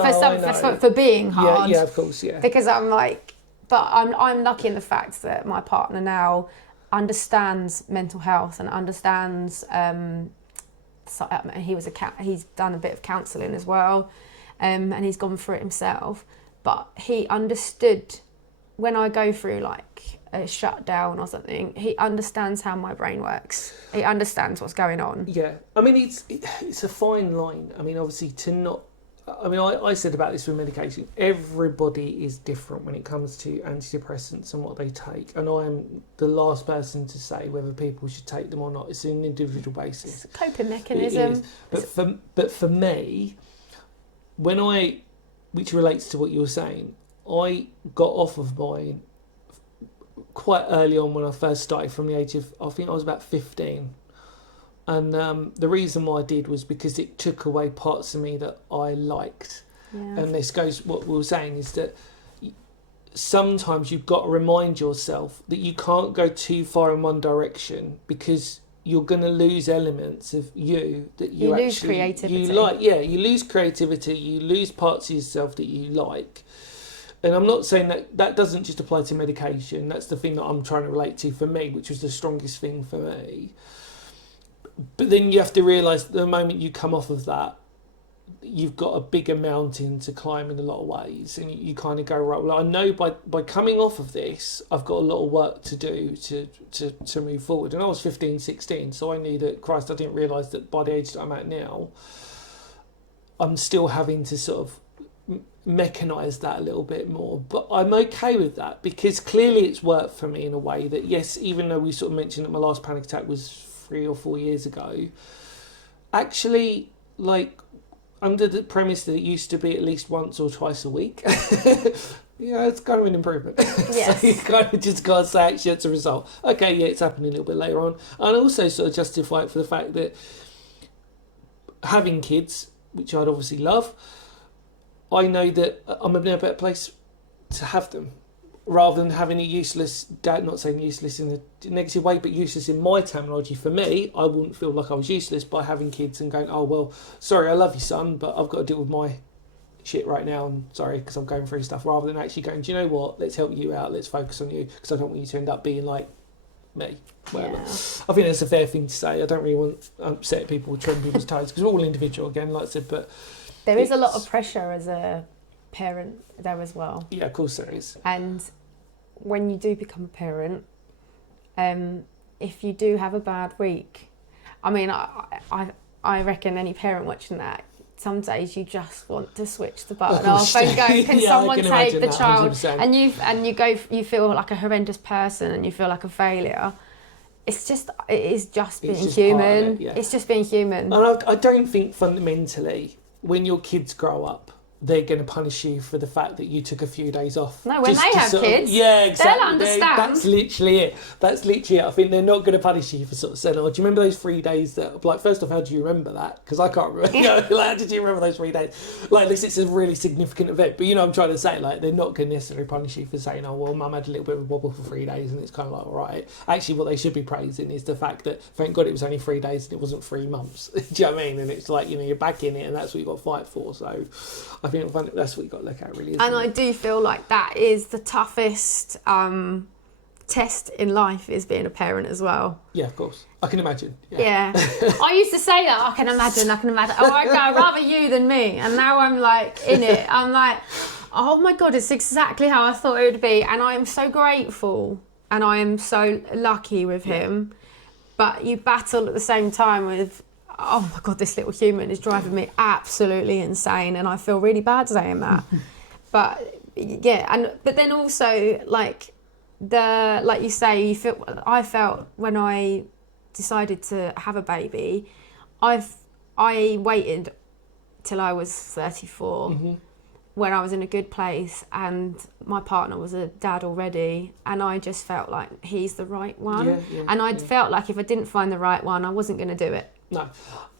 for being hard. Yeah, of course, yeah. Because I'm like, but I'm lucky in the fact that my partner now understands mental health and understands. He's done a bit of counselling as well, and he's gone through it himself. But he understood when I go through like a shutdown or something, he understands how my brain works. He understands what's going on. Yeah, I mean, it's a fine line. I mean, obviously to not... I mean, I said about this with medication. Everybody is different when it comes to antidepressants and what they take. And I'm the last person to say whether people should take them or not. It's an individual basis. It's a coping mechanism. But for me, which relates to what you were saying, I got off of mine quite early on when I first started, from the age of, I think I was about 15. And the reason why I did was because it took away parts of me that I liked. Yeah. And this goes, what we were saying is that sometimes you've got to remind yourself that you can't go too far in one direction, because you're going to lose elements of you that you lose creativity. You like. Yeah, you lose creativity, you lose parts of yourself that you like. And I'm not saying that doesn't just apply to medication. That's the thing that I'm trying to relate to for me, which was the strongest thing for me. But then you have to realise that the moment you come off of that, you've got a bigger mountain to climb in a lot of ways. And you kind of go, right, well, I know by coming off of this, I've got a lot of work to do to move forward. And I was 15, 16, so I knew that, Christ, I didn't realise that by the age that I'm at now, I'm still having to sort of mechanise that a little bit more, but I'm okay with that, because clearly it's worked for me in a way that, yes, even though we sort of mentioned that my last panic attack was 3 or 4 years ago, actually, like, under the premise that it used to be at least once or twice a week, yeah, it's kind of an improvement. Yes. So you kind of just got to say, actually, it's a result. Okay, yeah, it's happening a little bit later on. And also sort of justify it for the fact that having kids, which I'd obviously love, I know that I'm in a better place to have them, rather than having a useless dad. Not saying useless in a negative way, but useless in my terminology. For me, I wouldn't feel like I was useless by having kids and going, oh well, sorry, I love you, son, but I've got to deal with my shit right now, and sorry because I'm going through stuff, rather than actually going, do you know what, let's help you out, let's focus on you, because I don't want you to end up being like me, whatever. Yeah. I think that's a fair thing to say. I don't really want to upset people, tread people's toes, because we're all individual again, like I said, but There is a lot of pressure as a parent there as well. yeah, of course there is. And when you do become a parent, if you do have a bad week, I mean, I reckon any parent watching that, some days you just want to switch the button off and go, can Yeah, someone can take imagine the that, child? 100%. And you feel like a horrendous person and you feel like a failure. It is just being just part of human. it, yeah. It's just being human. And I don't think fundamentally, when your kids grow up, they're going to punish you for the fact that you took a few days off. No, when Just they to have sort of- kids, yeah, exactly. they'll understand. That's literally it. That's literally it. I think they're not going to punish you for sort of saying, oh, do you remember those 3 days that, like, first off, how do you remember that? Because I can't remember. You know, like, how did you remember those 3 days? Like, at least it's a really significant event. But, you know, I'm trying to say, like, they're not going to necessarily punish you for saying, oh, well, mum had a little bit of a wobble for 3 days, and it's kind of like, all right. Actually, what they should be praising is the fact that, thank God, it was only 3 days and it wasn't 3 months. Do you know what I mean? And it's like, you know, you're back in it, and that's what you've got to fight for. So I think that's what you've got to look at, really, isn't And I it? do feel like that is the toughest test in life, is being a parent as well. Yeah, of course. I can imagine. Yeah. I used to say that, I can imagine. Oh, I'd rather you than me. And now I'm like in it. I'm like, oh my God, it's exactly how I thought it would be. And I am so grateful and I am so lucky with him. But you battle at the same time with, oh my God, this little human is driving me absolutely insane. And I feel really bad saying that. But yeah, but then also like you say, I felt when I decided to have a baby, I waited till I was 34 when I was in a good place and my partner was a dad already, and I just felt like he's the right one. And I felt like if I didn't find the right one, I wasn't going to do it. No.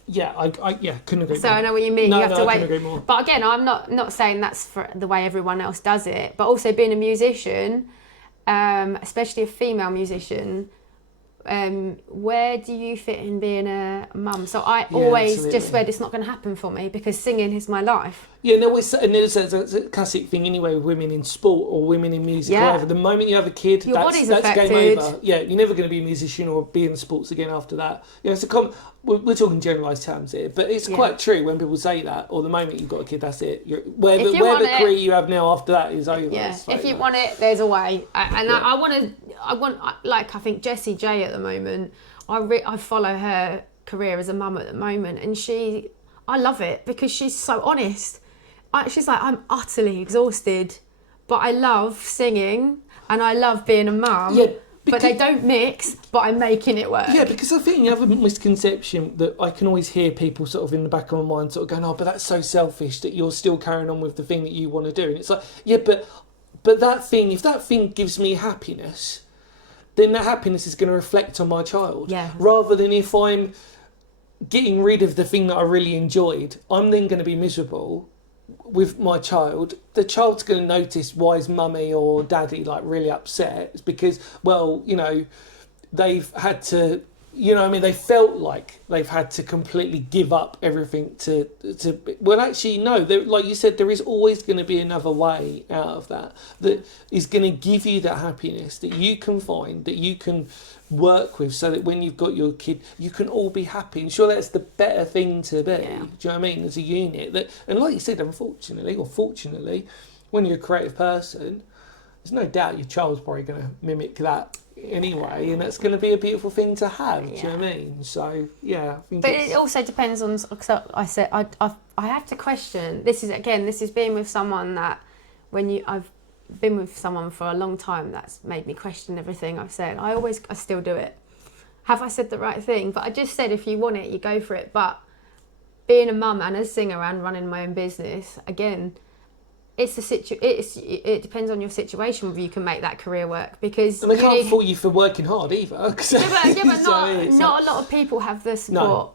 Yeah, I couldn't agree more. So I know what you mean. No, you have to I wait. couldn't agree more. But again, I'm not saying that's for the way everyone else does it. But also being a musician, especially a female musician, where do you fit in being a mum? So I always absolutely. just said it's not going to happen for me because singing is my life. Yeah, no, it's a classic thing anyway with women in sport or women in music. Yeah. However, the moment you have a kid, Your body's that's affected. game over. Yeah, you're never going to be a musician or be in sports again after that. You know, it's we're talking generalised terms here, but it's quite true when people say that. Or the moment you've got a kid, that's it. Whatever career you have now after that is over. Yeah, so, if you want it, there's a way. I think Jessie J at the moment. I follow her career as a mum at the moment, and I love it because she's so honest. She's like, I'm utterly exhausted, but I love singing and I love being a mum. Yeah, but they don't mix, but I'm making it work. Yeah, because I think you have a misconception that I can always hear people sort of in the back of my mind sort of going, oh, but that's so selfish that you're still carrying on with the thing that you want to do. And it's like, yeah, but that thing, if that thing gives me happiness, then that happiness is going to reflect on my child. Yeah. Rather than if I'm getting rid of the thing that I really enjoyed, I'm then going to be miserable with my child. The child's going to notice why is mummy or daddy like really upset. It's because, well, you know, they've had to, you know what I mean, they felt like they've had to completely give up everything to well, actually, no, like you said, there is always going to be another way out of that is going to give you that happiness that you can find, that you can work with, so that when you've got your kid, you can all be happy. And sure, that's the better thing to be. Yeah. Do you know what I mean? As a unit. And like you said, unfortunately, or fortunately, when you're a creative person, there's no doubt your child's probably going to mimic that anyway, and that's going to be a beautiful thing to have. Do you know what I mean? So yeah, I think. But it also depends on. Cause I said I have to question. This is being with someone that I've been with someone for a long time that's made me question everything I've said. I still do it. Have I said the right thing? But I just said if you want it, you go for it. But being a mum and a singer and running my own business, again, it depends on your situation whether you can make that career work, because And they can't fault you for working hard either. Yeah, but not a lot of people have the support.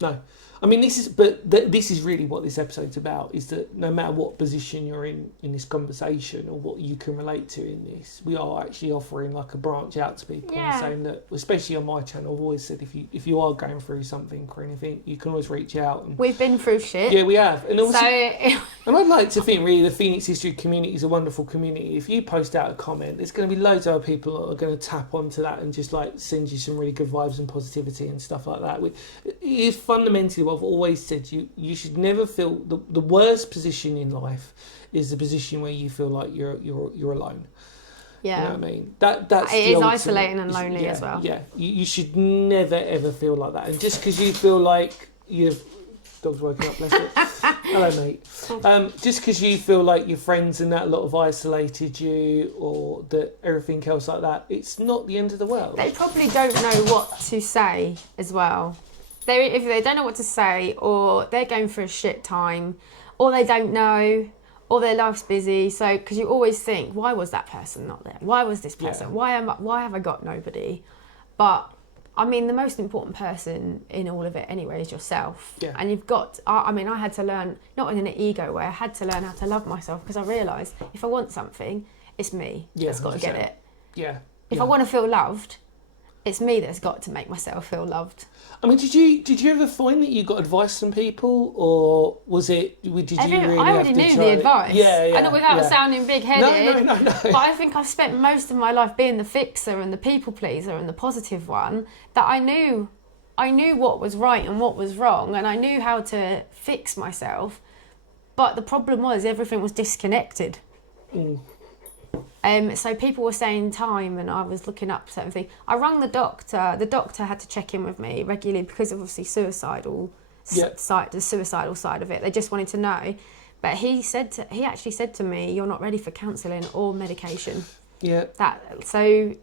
No. I mean, this is really what this episode's about, is that no matter what position you're in this conversation or what you can relate to in this, we are actually offering like a branch out to people and saying that, especially on my channel, I've always said if you are going through something or anything, you can always reach out. And we've been through shit. Yeah, we have. And also, and I'd like to think really the Phoenix History community is a wonderful community. If you post out a comment, there's going to be loads of other people that are going to tap onto that and just like send you some really good vibes and positivity and stuff like that. It is fundamentally what I've always said. You should never feel the worst position in life is the position where you feel like you're alone. Yeah, you know what I mean. That's it is isolating and lonely as well. Yeah, you should never ever feel like that. And just because you feel like dog's woken up, bless it. Hello, mate. Just because you feel like your friends and that lot have isolated you, or that everything else like that, it's not the end of the world. They probably don't know what to say as well. If they don't know what to say, or they're going through a shit time, or they don't know, or their life's busy. So, because you always think, why was that person not there? Why was this person? Yeah. Why have I got nobody? But I mean, the most important person in all of it anyway is yourself. Yeah. And you've got, I had to learn, not in an ego way, I had to learn how to love myself, because I realised if I want something, it's me that's got to get it. Yeah. If I want to feel loved, it's me that's got to make myself feel loved. I mean, did you ever find that you got advice from people, or was it? Did you really? I already knew the advice. Yeah. And without sounding big-headed. No. But I think I've spent most of my life being the fixer and the people pleaser and the positive one. That I knew what was right and what was wrong, and I knew how to fix myself. But the problem was everything was disconnected. Mm. So people were saying time, and I was looking up certain things. I rang the doctor. The doctor had to check in with me regularly because of obviously the suicidal side of it. They just wanted to know. But he actually said to me, "You're not ready for counselling or medication." Yeah.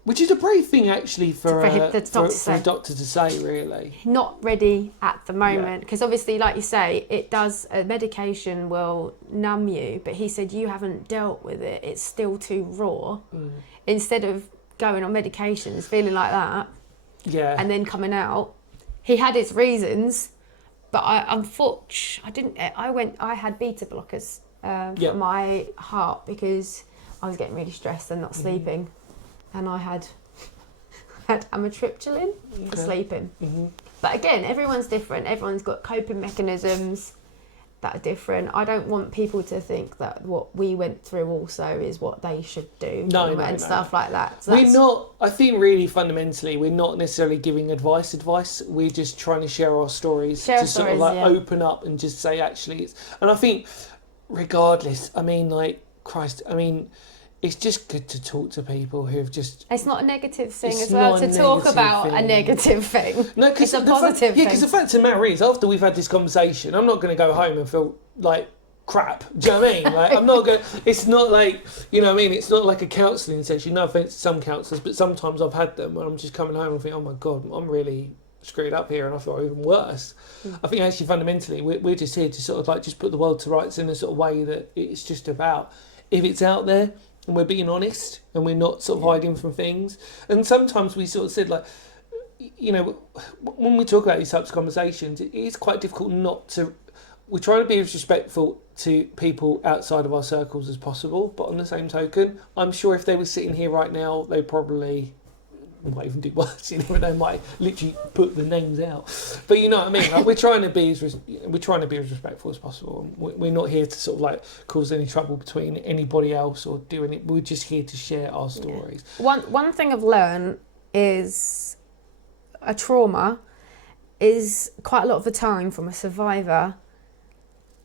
Which is a brave thing actually for a doctor to say, really. Not ready at the moment, because obviously, like you say, medication will numb you, but he said you haven't dealt with it, it's still too raw. Instead of going on medications, feeling like that, and then coming out, he had his reasons, but I had beta blockers for my heart because I was getting really stressed and not sleeping, and I had amitriptyline for sleeping. But again, everyone's different. Everyone's got coping mechanisms that are different. I don't want people to think that what we went through also is what they should do and stuff like that. So we're not. I think really fundamentally, we're not necessarily giving advice. We're just trying to share our stories, sort of like open up and just say actually it's. And I think regardless, I mean, like Christ, I mean. It's just good to talk to people who've just... It's not a negative thing as well to talk about a negative thing. No, it's a positive thing. Yeah, because the fact of the matter is, after we've had this conversation, I'm not going to go home and feel like crap. Do you know what I mean? Like, I'm not going to... It's not like, you know what I mean? It's not like a counselling session. No offence to some counsellors, but sometimes I've had them when I'm just coming home and think, oh my God, I'm really screwed up here, and I feel even worse. I think actually fundamentally, we're just here to sort of like just put the world to rights in a sort of way that it's just about, if it's out there, and we're being honest and we're not sort of hiding from things. And sometimes we sort of said, like, you know, when we talk about these types of conversations, it is quite difficult not to... We're trying to be as respectful to people outside of our circles as possible, but on the same token, I'm sure if they were sitting here right now, they probably might even do worse. You know, they might literally put the names out. But you know what I mean? Like, we're trying to be as respectful as possible. We're not here to sort of like cause any trouble between anybody else or do any. We're just here to share our stories. Yeah. One thing I've learned is a trauma is quite a lot of the time from a survivor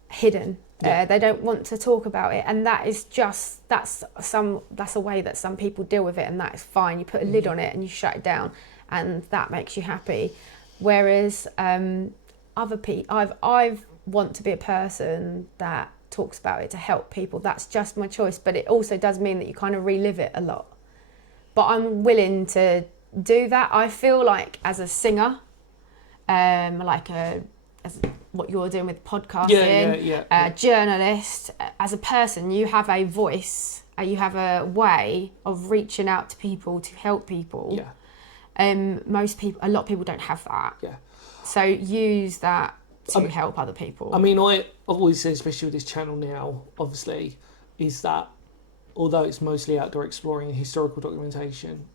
hidden. They don't want to talk about it, and that's a way that some people deal with it, and that's fine. You put a lid on it and you shut it down, and that makes you happy. Whereas other people, I want to be a person that talks about it to help people. That's just my choice, but it also does mean that you kind of relive it a lot. But I'm willing to do that. I feel like as a singer, what you're doing with podcasting, journalist. As a person, you have a voice, you have a way of reaching out to people to help people. Yeah. A lot of people don't have that. Yeah. So use that to help other people. I mean, I've always said, especially with this channel now, obviously, is that although it's mostly outdoor exploring and historical documentation,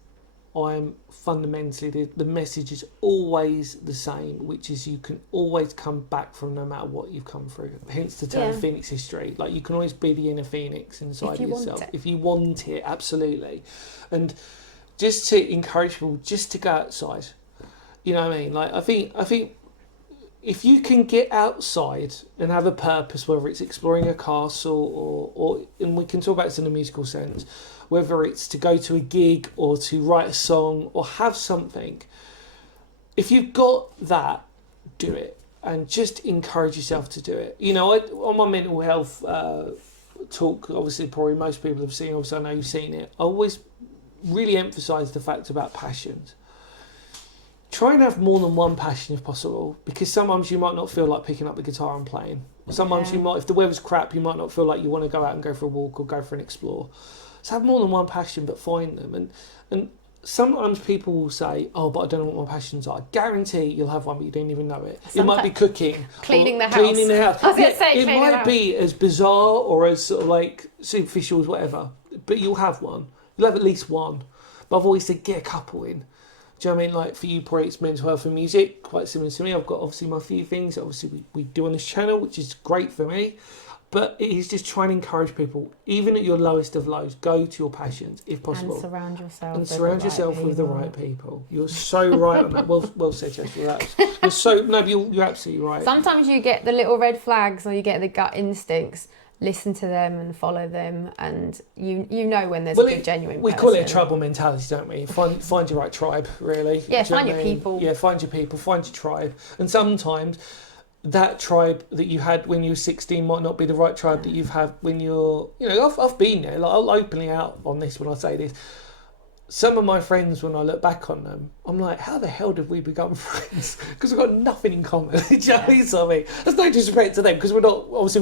I'm fundamentally, the message is always the same, which is you can always come back from no matter what you've come through. Hence the term Phoenix history. Like, you can always be the inner Phoenix inside of yourself. If you want it, absolutely. And just to encourage people just to go outside. You know what I mean? Like, I think if you can get outside and have a purpose, whether it's exploring a castle or and we can talk about this in a musical sense, whether it's to go to a gig or to write a song or have something, if you've got that, do it and just encourage yourself to do it. You know, on my mental health talk, obviously probably most people have seen, also I know you've seen it, I always really emphasise the fact about passions. Try and have more than one passion if possible, because sometimes you might not feel like picking up the guitar and playing. Sometimes you might, if the weather's crap, you might not feel like you want to go out and go for a walk or go for an explore. So have more than one passion, but find them. And sometimes people will say, oh, but I don't know what my passions are. I guarantee you'll have one, but you don't even know it. It might be cooking. Cleaning the house. Cleaning the house. I was going to say it might be as bizarre or as sort of like superficial as whatever, but you'll have one. You'll have at least one. But I've always said, get a couple in. Do you know what I mean? Like, for you, probably it's mental health and music, quite similar to me. I've got obviously my few things that obviously we do on this channel, which is great for me. But it is just trying to encourage people, even at your lowest of lows, go to your passions if possible. And surround yourself with the right people. You're so right on that. Well said, Jessica. You're absolutely right. Sometimes you get the little red flags or you get the gut instincts. Listen to them and follow them, and you know when there's a good genuine person. We call it a tribal mentality, don't we? Find your right tribe, really. Yeah, find your people. Yeah, find your people, find your tribe. And sometimes that tribe that you had when you were 16 might not be the right tribe that you've had when you're... You know, I've been there. Like, I'll openly out on this when I say this. Some of my friends, when I look back on them, I'm like, how the hell did we become friends? Because we've got nothing in common. Do you know what I mean? There's no disrespect to them, because we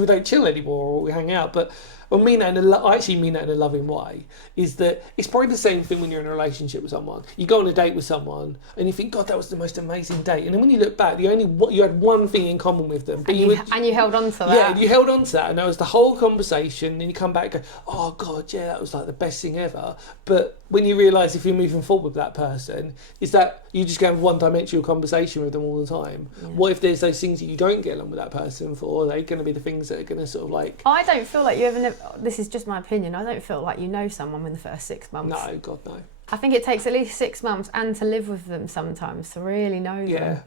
don't chill anymore or we hang out. But I mean that I actually mean that in a loving way. Is that it's probably the same thing when you're in a relationship with someone. You go on a date with someone and you think, God, that was the most amazing date. And then when you look back, you had one thing in common with them. But you held on to that. Yeah, you held on to that, and that was the whole conversation. And you come back and go, oh God, yeah, that was like the best thing ever. But when you realise if you're moving forward with that person, is that you just go have one-dimensional conversation with them all the time. Yeah. What if there's those things that you don't get along with that person for? Are they going to be the things that are going to sort of like... I don't feel like you ever... This is just my opinion. I don't feel like you know someone in the first 6 months. No, God, no. I think it takes at least 6 months and to live with them sometimes to really know them. Yeah.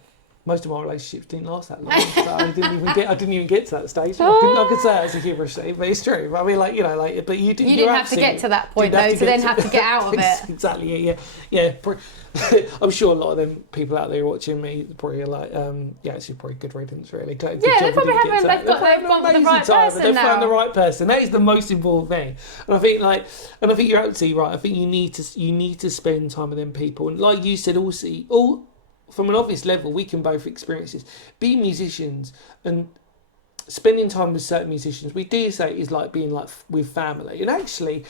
Most of my relationships didn't last that long, so I didn't even get to that stage. I could say it as a humorous thing, but it's true. I mean, like, you know, like, but you didn't have to get to that point though, to then have to get out of it. Exactly. Yeah. I'm sure a lot of them people out there watching me probably are like, it's probably good riddance, really. Good they probably haven't. They've gone for the right person now. They've found the right person. That is the most important thing. And I think you're absolutely right. I think you need to spend time with them people, and like you said, also from an obvious level, we can both experience this. Being musicians and spending time with certain musicians, we do say it is like being like with family. And actually,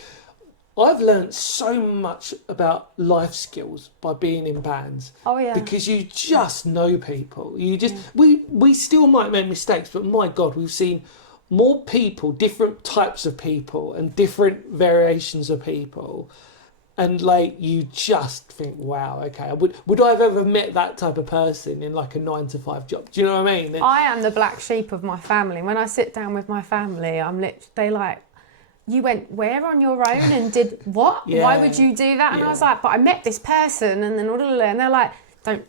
I've learned so much about life skills by being in bands. Oh yeah. Because you just know people. We still might make mistakes, but my God, we've seen more people, different types of people, and different variations of people. And like, you just think, wow, okay, would I have ever met that type of person in like a 9-to-5 job? Do you know what I mean? I am the black sheep of my family. When I sit down with my family, they like, you went where on your own and did what? Yeah. Why would you do that? And I was like, but I met this person, and then and they're like,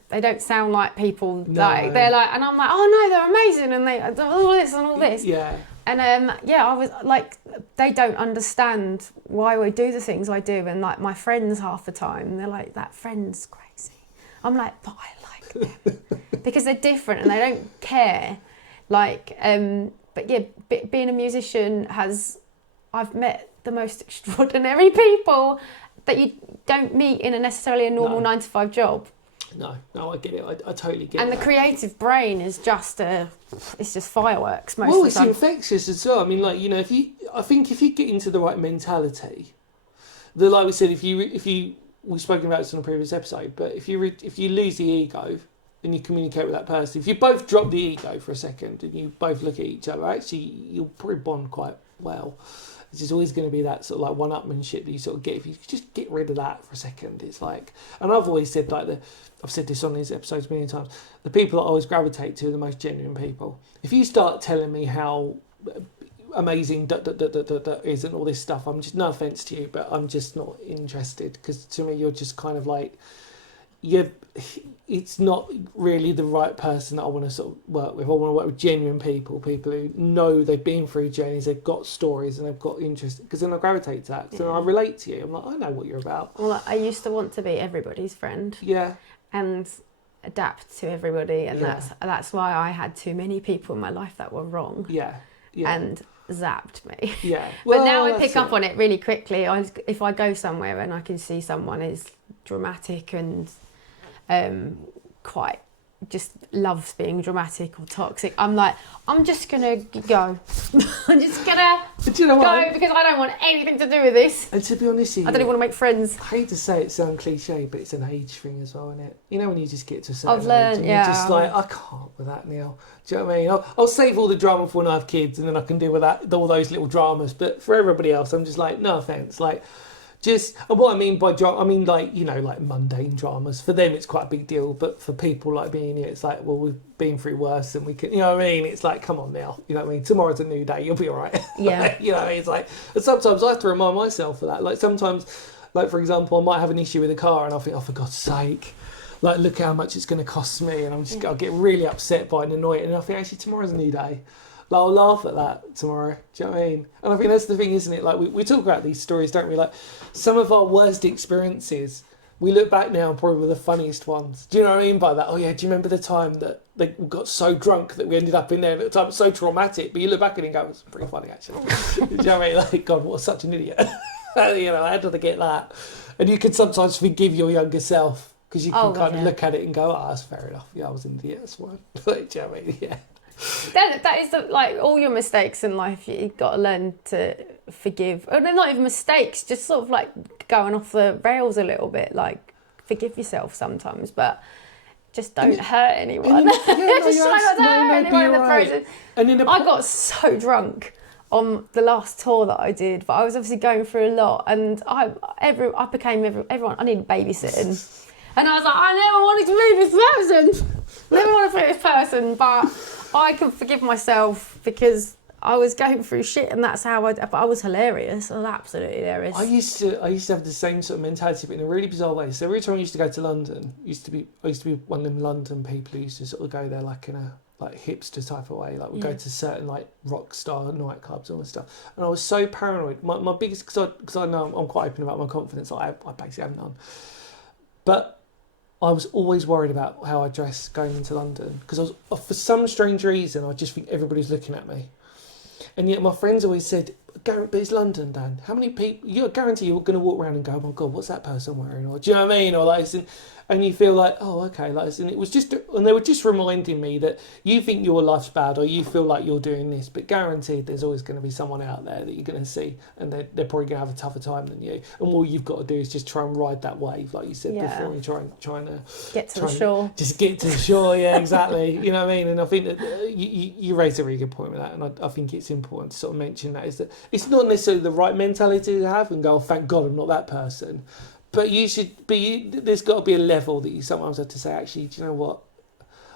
they don't sound like people. No. Like they're like, and I'm like, oh no, they're amazing, and they do all this and all this. Yeah. And I was like, they don't understand why I do the things I do. And like my friends half the time, they're like, that friend's crazy. I'm like, but I like them because they're different and they don't care. Like, but yeah, being a musician I've met the most extraordinary people that you don't meet in necessarily a normal 9-to-5 job. No, I get it. I totally get it. And the creative brain is just it's just fireworks most Well, of it's the time. infectious as well. I mean, like, you know, I think if you get into the right mentality, like we said, if you we've spoken about this on a previous episode, but if you lose the ego and you communicate with that person, if you both drop the ego for a second and you both look at each other, actually you'll probably bond quite well. There's always going to be that sort of like one-upmanship that you sort of get. If you just get rid of that for a second, it's like, and I've always said, like, I've said this on these episodes a million times, the people that I always gravitate to are the most genuine people. If you start telling me how amazing is and all this stuff, I'm just, no offence to you, but I'm just not interested, because to me you're just kind of like, it's not really the right person that I want to sort of work with. I want to work with genuine people who know they've been through journeys, they've got stories, and they've got interest, because then I gravitate to that. So I relate to you. I'm like, I know what you're about. Well, I used to want to be everybody's friend. Yeah. And adapt to everybody, and that's why I had too many people in my life that were wrong. Yeah. And zapped me. Yeah. But now I pick up on it really quickly. If I go somewhere and I can see someone is dramatic and quite just loves being dramatic or toxic, I'm like, I'm just gonna go. I'm just gonna go, because I don't want anything to do with this. And to be honest with you, I don't even want to make friends. I hate to say it, sound cliche, but it's an age thing as well, isn't it? You know, when you just get to a certain I've learned, age and you're just like, I can't with that now. Do you know what I mean? I'll save all the drama for when I have kids, and then I can deal with that, all those little dramas. But for everybody else, I'm just like, no offence, like, just, and what I mean by drama, I mean, like, you know, like mundane dramas. For them, it's quite a big deal, but for people like me and you, it's like, well, we've been through worse and we can, you know what I mean? It's like, come on now, you know what I mean? Tomorrow's a new day, you'll be all right. Yeah. You know what I mean? It's like, and sometimes I have to remind myself of that. Like, sometimes, like, for example, I might have an issue with a car and I think, oh, for God's sake, like, look how much it's going to cost me. And I'll get really upset by it and annoyed. And I think, actually, tomorrow's a new day. Like, I'll laugh at that tomorrow. Do you know what I mean? And I think that's the thing, isn't it? Like, we talk about these stories, don't we? Like, some of our worst experiences, we look back now and probably were the funniest ones. Do you know what I mean by that? Oh, yeah, do you remember the time that they got so drunk that we ended up in there? And at the time, it was so traumatic. But you look back at it and go, it's pretty funny, actually. Do you know what I mean? Like, God, what such an idiot. You know, how did I get that? And you can sometimes forgive your younger self, because you can kind of look at it and go, oh, that's fair enough. Yeah, I was an idiot, that's one. Do you know what I mean? Yeah. That is like all your mistakes in life. You've got to learn to forgive. Or they're not even mistakes, just sort of like going off the rails a little bit. Like, forgive yourself sometimes, but just don't hurt anyone. Just try not to hurt anyone in the process. I got so drunk on the last tour that I did, but I was obviously going through a lot, and I became everyone. I needed babysitting. And I was like, I never wanted to be this person. Never want to be this person. But I can forgive myself because I was going through shit, and that's how but I was hilarious. I was absolutely hilarious. I used to have the same sort of mentality, but in a really bizarre way. So every time I used to go to London, I used to be one of them London people who used to sort of go there like in a like hipster type of way. Like we'd go to certain like rock star nightclubs and all this stuff. And I was so paranoid. My biggest, because I know I'm quite open about my confidence. I basically have none. But I was always worried about how I dress going into London, because for some strange reason, I just think everybody's looking at me. And yet my friends always said, but it's London, Dan. How many people, you're guarantee you're going to walk around and go, oh my God, what's that person wearing? Or do you know what I mean? Or like, and you feel like, oh, okay. Like, and it was just, and they were just reminding me that you think your life's bad or you feel like you're doing this, but guaranteed there's always going to be someone out there that you're going to see, and they're probably going to have a tougher time than you. And all you've got to do is just try and ride that wave, like you said before, and trying to get to the shore. Just get to the shore, yeah, exactly. You know what I mean? And I think that you raised a really good point with that, and I think it's important to sort of mention that, is that it's not necessarily the right mentality to have and go, oh, thank God I'm not that person. But you should be. There's got to be a level that you sometimes have to say, actually, do you know what?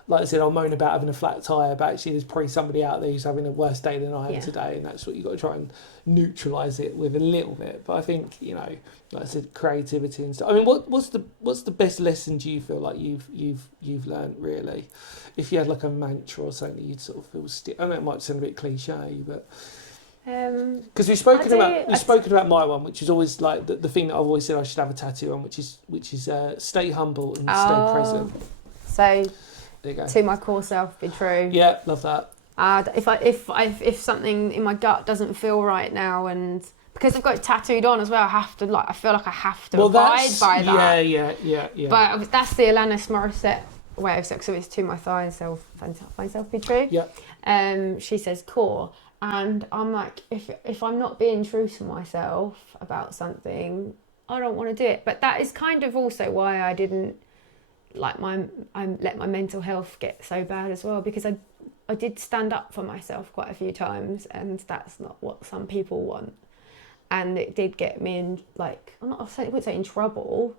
Like I said, I'll moan about having a flat tyre, but actually there's probably somebody out there who's having a worse day than I am today, and that's what you've got to try and neutralise it with a little bit. But I think, you know, like I said, creativity and stuff. I mean, what's the best lesson do you feel like you've learned, really? If you had like a mantra or something that you'd sort of feel I know it might sound a bit cliche, but because we've spoken about my one, which is always like the thing that I've always said I should have a tattoo on, which is stay humble and stay present. So there you go. To my core self, be true. Yeah, love that. If something in my gut doesn't feel right now, and because I've got it tattooed on as well. I feel like I have to abide by that. Yeah. But that's the Alanis Morissette way of sex. So it's to my thigh and find self be true. Yeah. She says core, and I'm like, if I'm not being true to myself about something, I don't want to do it. But that is kind of also why I didn't I let my mental health get so bad as well, because I did stand up for myself quite a few times, and that's not what some people want. And it did get me in, I wouldn't say in trouble,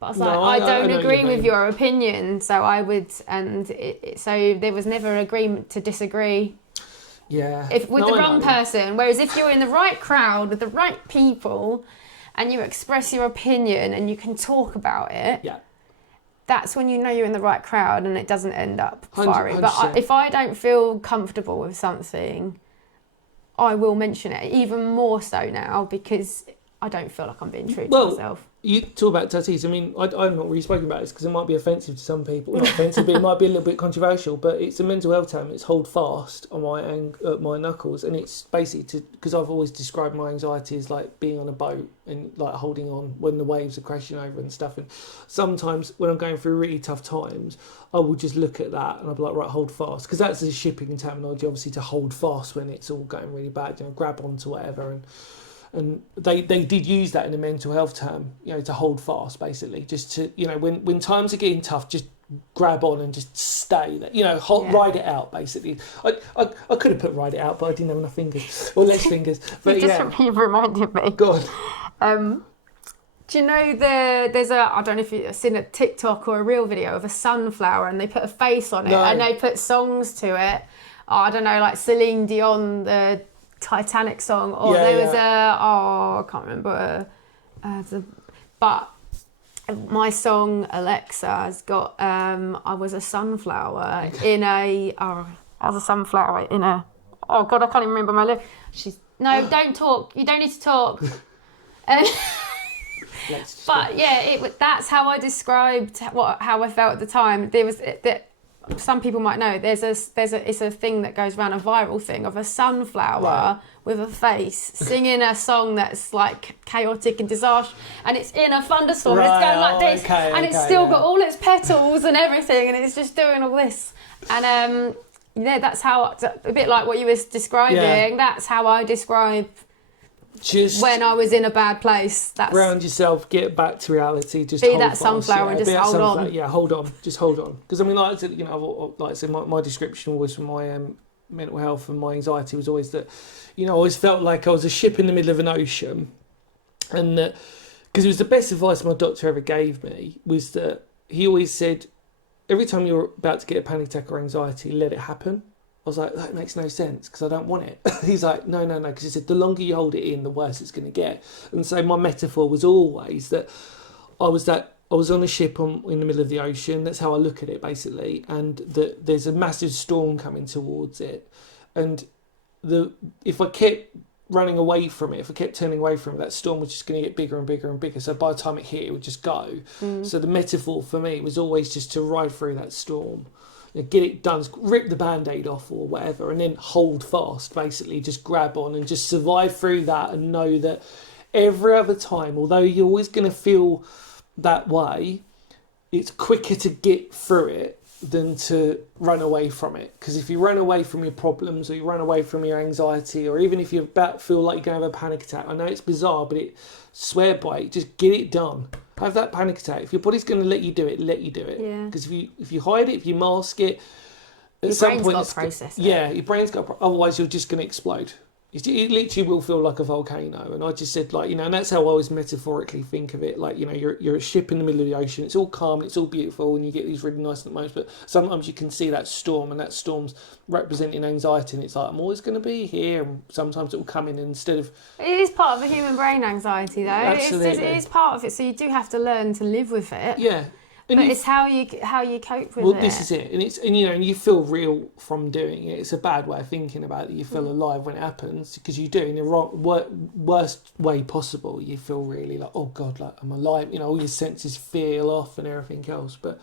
but I was I don't agree with your opinion, so I would, and so there was never agreement to disagree. Yeah. With the wrong person. Whereas if you're in the right crowd with the right people, and you express your opinion and you can talk about it. Yeah. That's when you know you're in the right crowd and it doesn't end up firing. 100%. But if I don't feel comfortable with something, I will mention it, even more so now, because I don't feel like I'm being true to myself. You talk about tattoos. I mean, I'm not really speaking about this because it might be offensive to some people. Not offensive, but it might be a little bit controversial. But it's a mental health term. It's hold fast on my knuckles, and it's basically because I've always described my anxiety as like being on a boat and like holding on when the waves are crashing over and stuff. And sometimes when I'm going through really tough times, I will just look at that and I'll be like, right, hold fast, because that's the shipping terminology, obviously, to hold fast when it's all going really bad. Grab onto whatever and they did use that in a mental health term, to hold fast, basically, just to, when times are getting tough, just grab on and just stay there, ride it out, basically. I could have put ride it out, but I didn't have enough fingers, or less fingers. But You've reminded me. God. Do you know there's I don't know if you've seen a TikTok or a real video of a sunflower and they put a face on it and they put songs to it. I don't know, like Celine Dion, the Titanic song, or there was I can't remember, but my song Alexa has got I was a sunflower in a I was a sunflower in a oh god, I can't even remember my lyrics. Don't talk, you don't need to talk. But that's how I described how I felt at the time. There was that. Some people might know it's a thing that goes around, a viral thing of a sunflower with a face singing a song that's like chaotic and disastrous, and it's in a thunderstorm. It's going like this, it's still got all its petals and everything, and it's just doing all this. And that's how, a bit like what you were describing. Yeah. That's how I describe. Just when I was in a bad place, that's ground yourself, get back to reality. Just be hold that fast, sunflower and just hold on. Yeah, hold on, just hold on. Because I mean, like I said, my description was for my mental health and my anxiety was always that, I always felt like I was a ship in the middle of an ocean, and that because it was the best advice my doctor ever gave me was that he always said, every time you're about to get a panic attack or anxiety, let it happen. I was like, that makes no sense because I don't want it. He's like, no, because he said the longer you hold it in, the worse it's going to get. And so my metaphor was always that I was on a ship in the middle of the ocean. That's how I look at it, basically. And that there's a massive storm coming towards it. And if I kept running away from it, if I kept turning away from it, that storm was just going to get bigger and bigger and bigger. So by the time it hit, it would just go. So the metaphor for me was always just to ride through that storm. Get it done, rip the band-aid off or whatever, and then hold fast, basically, just grab on and just survive through that, and know that every other time, although you're always going to feel that way, it's quicker to get through it than to run away from it. Because if you run away from your problems, or you run away from your anxiety, or even if you feel like you're going to have a panic attack, I know it's bizarre, but swear by it, just get it done. Have that panic attack. If your body's going to let you do it, let you do it. Yeah. Because if you hide it, if you mask it, your brain's got to process it. Yeah, your brain's got. Otherwise, you're just going to explode. It literally will feel like a volcano. And I just said, and that's how I always metaphorically think of it. Like, you're a ship in the middle of the ocean. It's all calm, it's all beautiful, and you get these really nice moments. But sometimes you can see that storm, and that storm's representing anxiety. And it's like, I'm always going to be here. And sometimes it will come in, and instead of. It is part of the human brain, anxiety, though. Absolutely. It is part of it. So you do have to learn to live with it. Yeah. But it's how you cope with it. Well, this is it, and you feel real from doing it. It's a bad way of thinking about it. You feel alive when it happens, because you do in the worst way possible. You feel really like, oh God, like I'm alive. All your senses feel off and everything else. But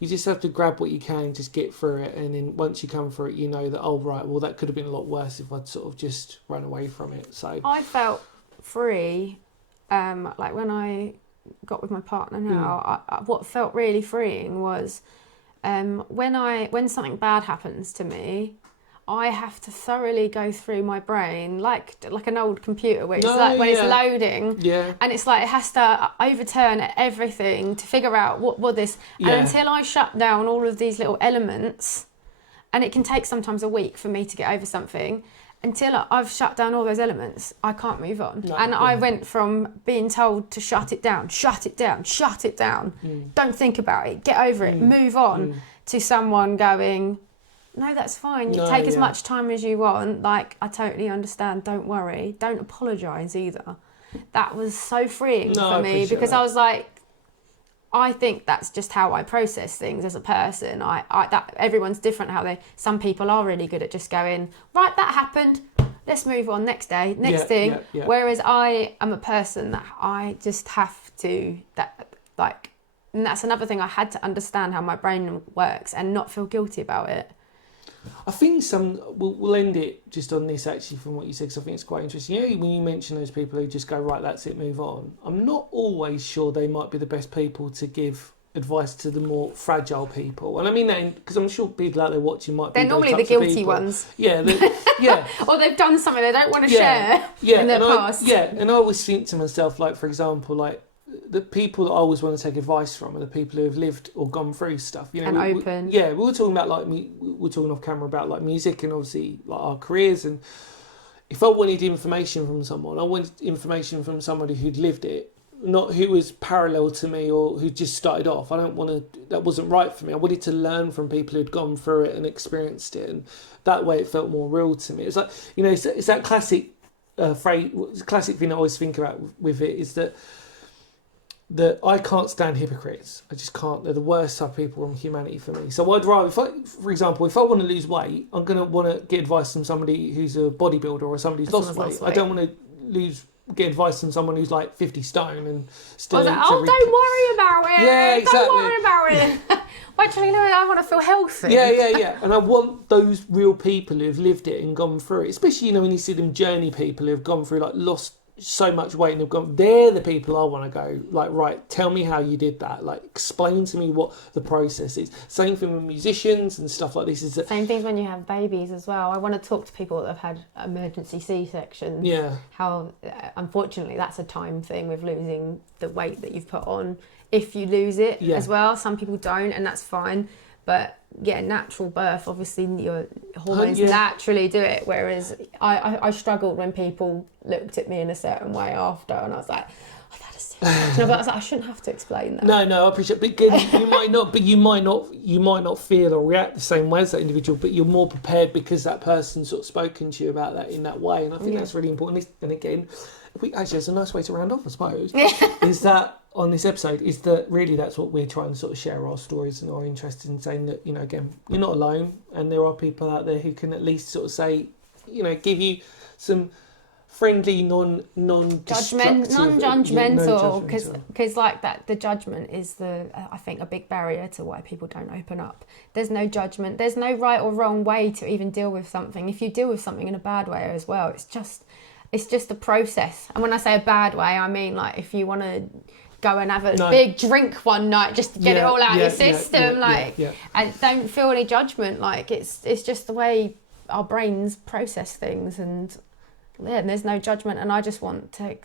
you just have to grab what you can, just get through it, and then once you come through it, you know that, oh right, well that could have been a lot worse if I'd sort of just run away from it. So I felt free, like when I got with my partner now, what felt really freeing was when something bad happens to me, I have to thoroughly go through my brain like an old computer where it's when it's loading, and it's like it has to overturn everything to figure out what this. And until I shut down all of these little elements, and it can take sometimes a week for me to get over something. Until I've shut down all those elements, I can't move on. I went from being told to shut it down, don't think about it, get over it, move on, to someone going, no, that's fine, you take as much time as you want, like, I totally understand, don't worry, don't apologise either. That was so freeing for me, because I was like, I think that's just how I process things as a person. That everyone's different. Some people are really good at just going, right, that happened, let's move on, next day, next thing. Whereas I am a person that I just have to, and that's another thing, I had to understand how my brain works and not feel guilty about it. I think we'll end it just on this actually from what you said, because I think it's quite interesting. When you mention those people who just go, right, that's it, move on, I'm not always sure they might be the best people to give advice to the more fragile people. And I mean that because I'm sure people out there watching might be they're normally the guilty ones. Or they've done something they don't want to share in their past. And I always think to myself, like, for example, like, the people that I always want to take advice from are the people who have lived or gone through stuff, and open. We were talking about we were talking off camera about like music and obviously like our careers. And if I wanted information from someone, I wanted information from somebody who'd lived it, not who was parallel to me or who just started off. That wasn't right for me. I wanted to learn from people who'd gone through it and experienced it, and that way it felt more real to me. It's like, it's that classic phrase, classic thing I always think about with it is that I can't stand hypocrites. I just can't. They're the worst type of people in humanity for me. So I'd rather, for example, if I want to lose weight, I'm going to want to get advice from somebody who's a bodybuilder or somebody who's lost weight. I don't want to get advice from someone who's like 50 stone and still don't worry about it. Yeah, exactly. Don't worry about it. Actually, I want to feel healthy. Yeah. And I want those real people who've lived it and gone through it. Especially, when you see them journey people who've gone through, like, lost so much weight and have gone, they're the people I want to go, like, right, tell me how you did that, like, explain to me what the process is. Same thing with musicians and stuff like this. Same things when you have babies as well. I want to talk to people that have had emergency C-sections. How unfortunately that's a time thing with losing the weight that you've put on, if you lose it as well. Some people don't, and that's fine. But natural birth, obviously your hormones naturally do it. Whereas I struggled when people looked at me in a certain way after, and I was like, I've had a C-section. I was like, I shouldn't have to explain that. No, I appreciate it. But you might not feel or react the same way as that individual, but you're more prepared because that person's sort of spoken to you about that in that way. And I think that's really important. And again, there's a nice way to round off, I suppose, is that on this episode, is that really that's what we're trying to sort of share our stories and our interest in, saying that, again, you're not alone, and there are people out there who can at least sort of say, give you some friendly, non-judgmental, because like that, the judgment is I think a big barrier to why people don't open up. There's no judgment, there's no right or wrong way to even deal with something. If you deal with something in a bad way as well, it's just a process. And when I say a bad way, I mean, like, if you want to go and have a big drink one night just to get it all out of your system, and don't feel any judgment. Like, it's just the way our brains process things, and there's no judgment. And I just want to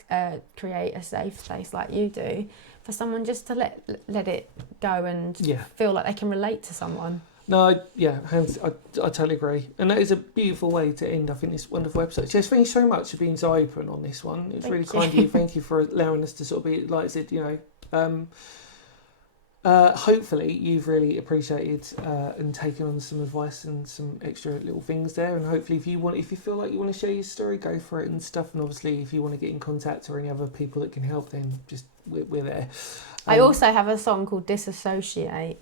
create a safe space, like you do, for someone just to let it go and feel like they can relate to someone. No, I totally agree. And that is a beautiful way to end, I think, this wonderful episode. Jess, thank you so much for being so open on this one. It's really kind of you. Thank you for allowing us to sort of be, like I said, hopefully you've really appreciated and taken on some advice and some extra little things there. And hopefully if you feel like you want to share your story, go for it and stuff. And obviously if you want to get in contact or any other people that can help, then just we're there. I also have a song called Disassociate.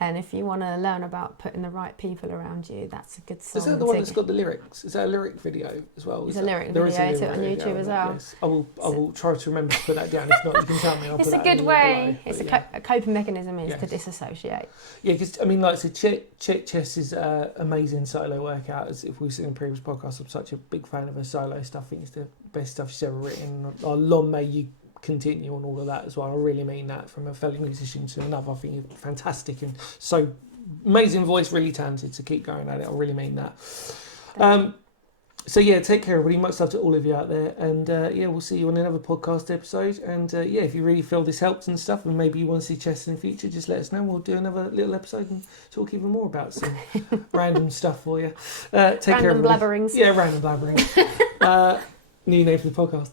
And if you want to learn about putting the right people around you, that's a good song. Is that the one that's got the lyrics? Is that a lyric video as well? It's a lyric video to on YouTube as well. Yes. I will try to remember to put that down. If not, you can tell me. I'll it's put a that good way. below. It's a coping mechanism is to disassociate. Yeah, because I mean, like, so Chet Chess' amazing solo workout. As if we've seen in previous podcasts, I'm such a big fan of her solo stuff. I think it's the best stuff she's ever written. Long may you continue on all of that as well. I really mean that from a fellow musician to another. I think you're fantastic and so amazing voice, really talented. So keep going at it. I really mean that. So yeah, take care, everybody. Much love to all of you out there, and yeah, we'll see you on another podcast episode. And yeah, if you really feel this helped and stuff, and maybe you want to see Chess in the future, just let us know. We'll do another little episode and talk even more about some random stuff for you. Take care, everybody. Blabberings. Yeah, random blabberings. New name for the podcast.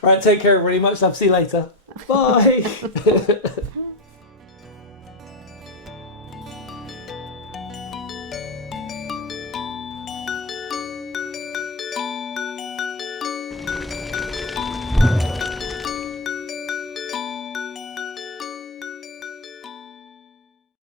Right, take care, everybody. Much love. See you later. Bye.